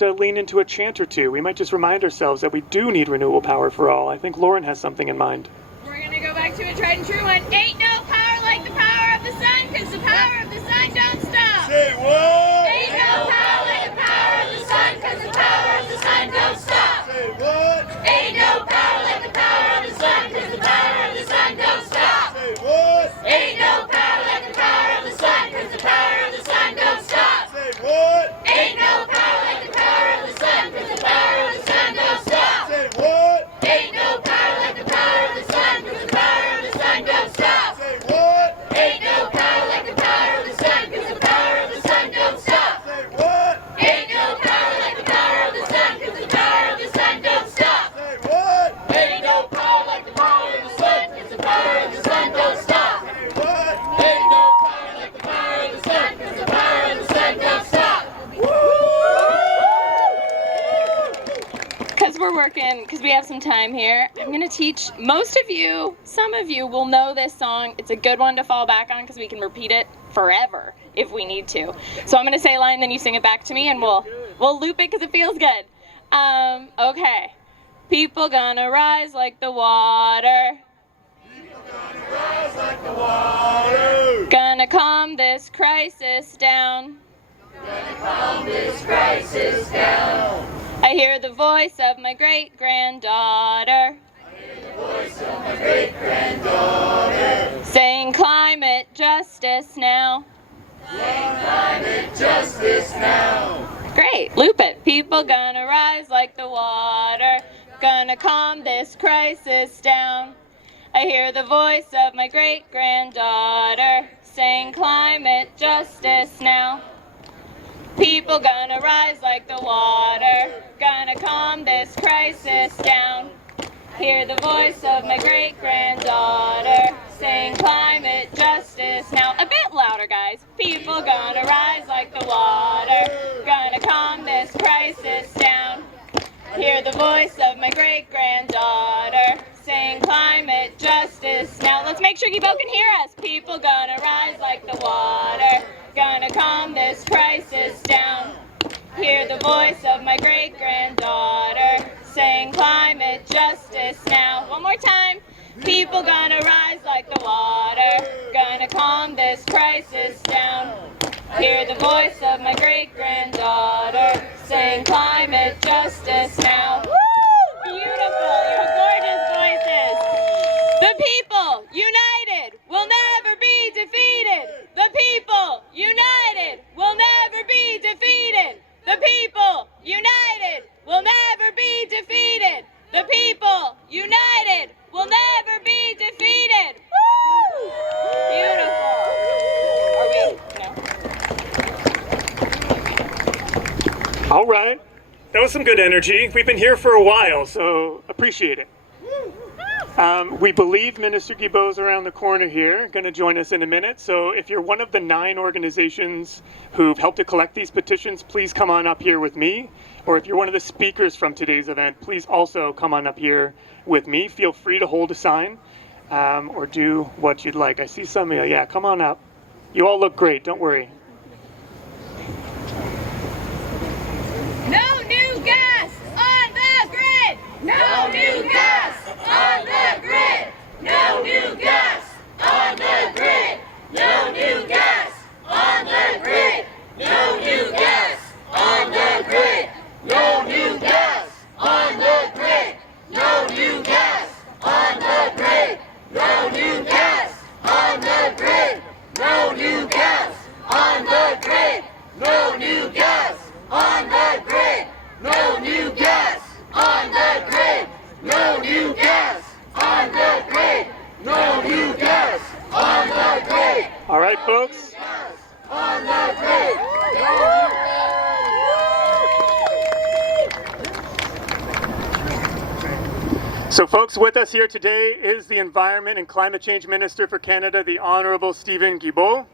lean into a chant or two. We might just remind ourselves that we do need renewable power for all. I think Lauren has something in mind. We're gonna go back to a tried and true one. Ain't no power like the power of the sun, cause the power of the sun don't stop. Say what? Ain't no power like the power of the sun, cause the power of the sun don't stop. Say what? Ain't no power like the power of the sun, cause the power of the sun don't stop. Say what? Ain't no power like the power of the sun, cause the power of the sun don't stop. Say what? Ain't no power like the power of the sun, cause the power of the sun don't stop. Say what? Ain't no power like the power of the sun, cause the power of the sun don't stop. Say what? Ain't no power like the power of the sun, cause the power of the sun don't stop. we're working, because we have some time here, I'm going to teach most of you, some of you will know this song. It's a good one to fall back on because we can repeat it forever if we need to. So I'm going to say a line, then you sing it back to me, and we'll loop it because it feels good. Okay. People gonna rise like the water. People gonna rise like the water. Gonna calm this crisis down. Gonna calm this crisis down. I hear the voice of my great-granddaughter. I hear the voice of my great-granddaughter. Saying climate justice now. Saying climate justice now. Great, loop it. People gonna rise like the water. Gonna calm this crisis down. I hear the voice of my great-granddaughter saying climate justice now. People gonna rise like the water, gonna calm this crisis down. Hear the voice of my great-granddaughter saying climate justice now. A bit louder, guys. People gonna rise like the water, gonna calm this crisis down. Hear the voice of my great-granddaughter saying climate justice now. Let's make sure Guilbeault can hear us. People gonna rise like the water, gonna calm this crisis down. Hear the voice of my great-granddaughter saying climate justice now. One more time. People gonna rise like the water, gonna calm this crisis down. Hear the voice of my great-granddaughter saying climate justice now. Woo! Beautiful, you have gorgeous voices. The people united will never be defeated. The people united will never be defeaed. The people united will never be defeated. The people united will never be defeated. Woo! Beautiful. Are we? No. All right. That was some good energy. We've been here for a while, so appreciate it. We believe Minister Guilbeault's around the corner here, going to join us in a minute. So if you're one of the 9 organizations who've helped to collect these petitions, please come on up here with me. Or if you're one of the speakers from today's event, please also come on up here with me. Feel free to hold a sign or do what you'd like. I see some of you. Yeah, come on up. You all look great. Don't worry. No new gas on the grid! No new gas on the grid! No new gas on the grid! No new gas on the grid! No new gas on the grid! No new gas on the grid! No new gas on the grid! No new gas on the grid! No new gas on the grid! No new gas on the grid! No new gas on the grid! No new gas on the grid! No new gas on the grid! All right, folks. On the grid! So folks, with us here today is the Environment and Climate Change Minister for Canada, the Honourable Stephen Guilbeault.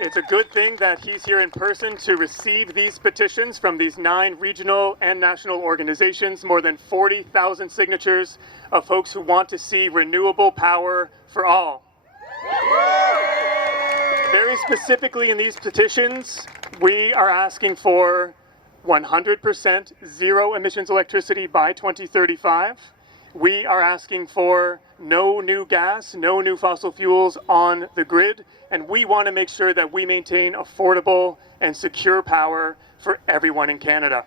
It's a good thing that he's here in person to receive these petitions from these 9 regional and national organizations, more than 40,000 signatures of folks who want to see renewable power for all. Very specifically in these petitions, we are asking for 100% zero emissions electricity by 2035. We are asking for no new gas, no new fossil fuels on the grid, and we want to make sure that we maintain affordable and secure power for everyone in Canada.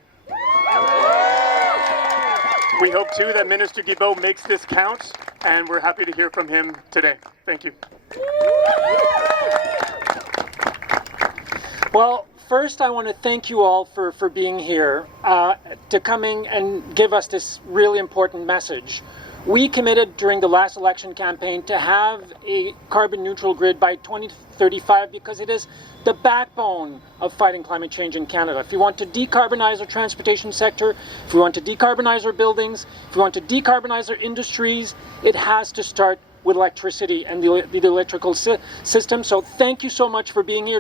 We hope too that Minister Guilbeault makes this count, and we're happy to hear from him today. Thank you. Well, first I want to thank you all for being here, to coming and give us this really important message. We committed during the last election campaign to have a carbon neutral grid by 2035 because it is the backbone of fighting climate change in Canada. If we want to decarbonize our transportation sector, if we want to decarbonize our buildings, if we want to decarbonize our industries, it has to start with electricity and the electrical system. So thank you so much for being here.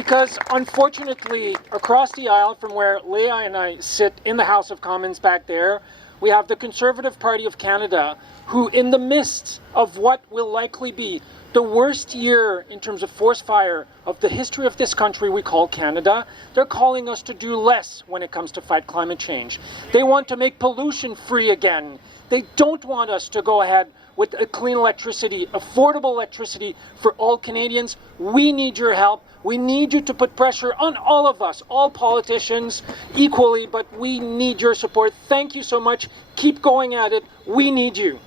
because unfortunately, across the aisle from where Leah and I sit in the House of Commons back there, we have the Conservative Party of Canada, who in the midst of what will likely be the worst year in terms of forest fire of the history of this country we call Canada, they're calling us to do less when it comes to fight climate change. They want to make pollution free again. They don't want us to go ahead with clean electricity, affordable electricity for all Canadians. We need your help. We need you to put pressure on all of us, all politicians equally, but we need your support. Thank you so much. Keep going at it. We need you.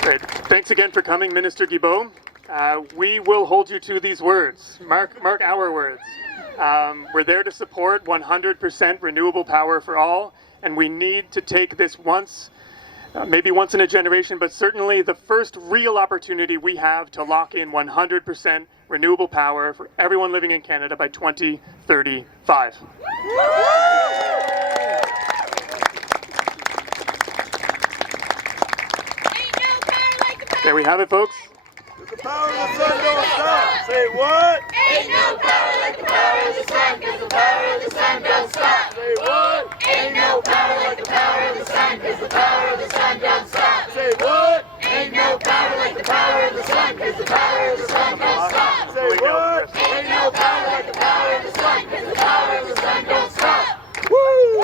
Great. Thanks again for coming, Minister Guilbeault. We will hold you to these words. Mark our words. We're there to support 100% renewable power for all, and we need to take this once, maybe once in a generation, but certainly the first real opportunity we have to lock in 100% renewable power for everyone living in Canada by 2035. There we have it, folks. The power of the sun don't stop. Say what? Ain't no power like the power of the sun, cause the power of the sun don't stop. Say what? Ain't no power like the power of the sun, cause the power of the sun don't stop. Say what? Ain't no power like the power of the sun, cause the power of the sun don't stop. Say what? Ain't no power like the power of the sun, cause the power of the sun don't stop. Woo!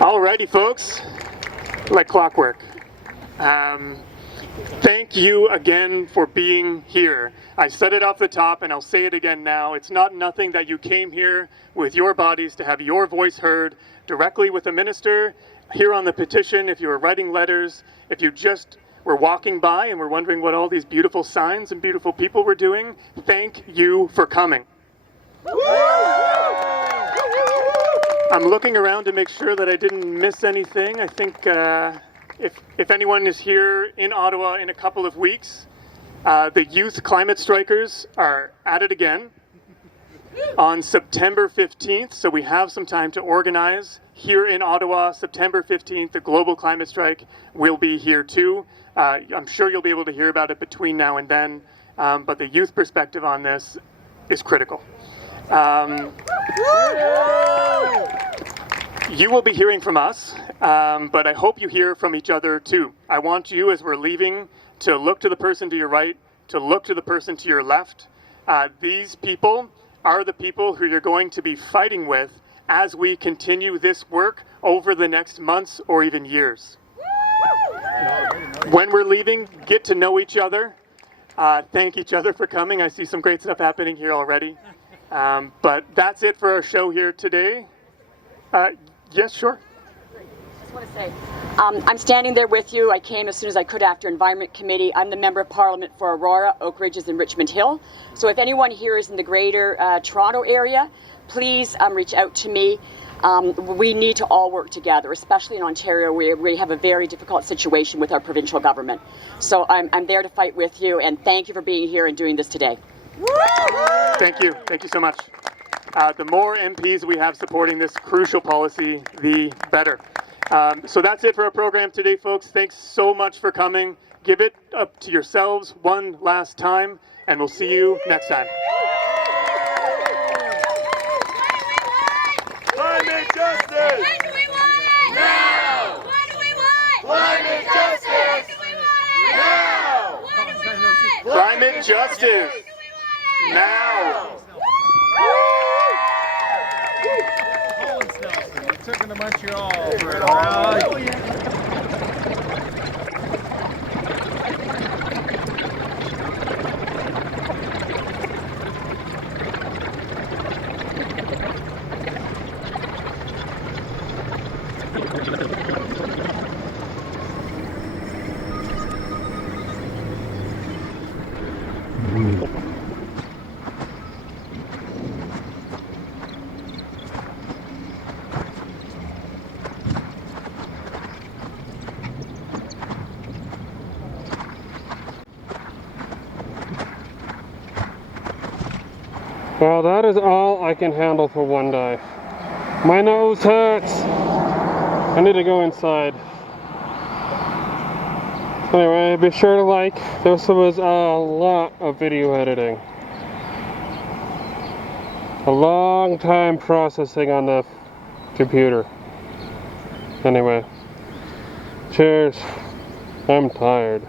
Alrighty, folks. Like clockwork. Thank you again for being here. I said it off the top and I'll say it again now. It's not nothing that you came here with your bodies to have your voice heard directly with the minister, here on the petition, if you were writing letters, if you just were walking by and were wondering what all these beautiful signs and beautiful people were doing. Thank you for coming. I'm looking around to make sure that I didn't miss anything. I think if anyone is here in Ottawa in a couple of weeks, the youth climate strikers are at it again on September 15th. So we have some time to organize here in Ottawa. September 15th, the global climate strike will be here too. I'm sure you'll be able to hear about it between now and then, but the youth perspective on this is critical. You will be hearing from us, but I hope you hear from each other too. I want you, as we're leaving, to look to the person to your right, to look to the person to your left. These people are the people who you're going to be fighting with as we continue this work over the next months or even years. When we're leaving, get to know each other. Thank each other for coming. I see some great stuff happening here already. But that's it for our show here today. Yes, sure. I just want to say, I'm standing there with you. I came as soon as I could after Environment Committee. I'm the Member of Parliament for Aurora, Oak Ridges, and Richmond Hill. So if anyone here is in the greater Toronto area, please reach out to me. We need to all work together, especially in Ontario, where we have a very difficult situation with our provincial government. So I'm there to fight with you, and thank you for being here and doing this today. Thank you. Thank you so much. The more MPs we have supporting this crucial policy, the better. So that's it for our program today, folks. Thanks so much for coming. Give it up to yourselves one last time, and we'll see you next time. Climate justice! When do we want it? Now! What do we want? Climate justice! When do we want it? Now! What do we want? Climate justice! Now! Took him to Montreal. Well, that is all I can handle for one day. My nose hurts. I need to go inside. Anyway, be sure to like. This was a lot of video editing. A long time processing on the computer. Anyway, cheers. I'm tired.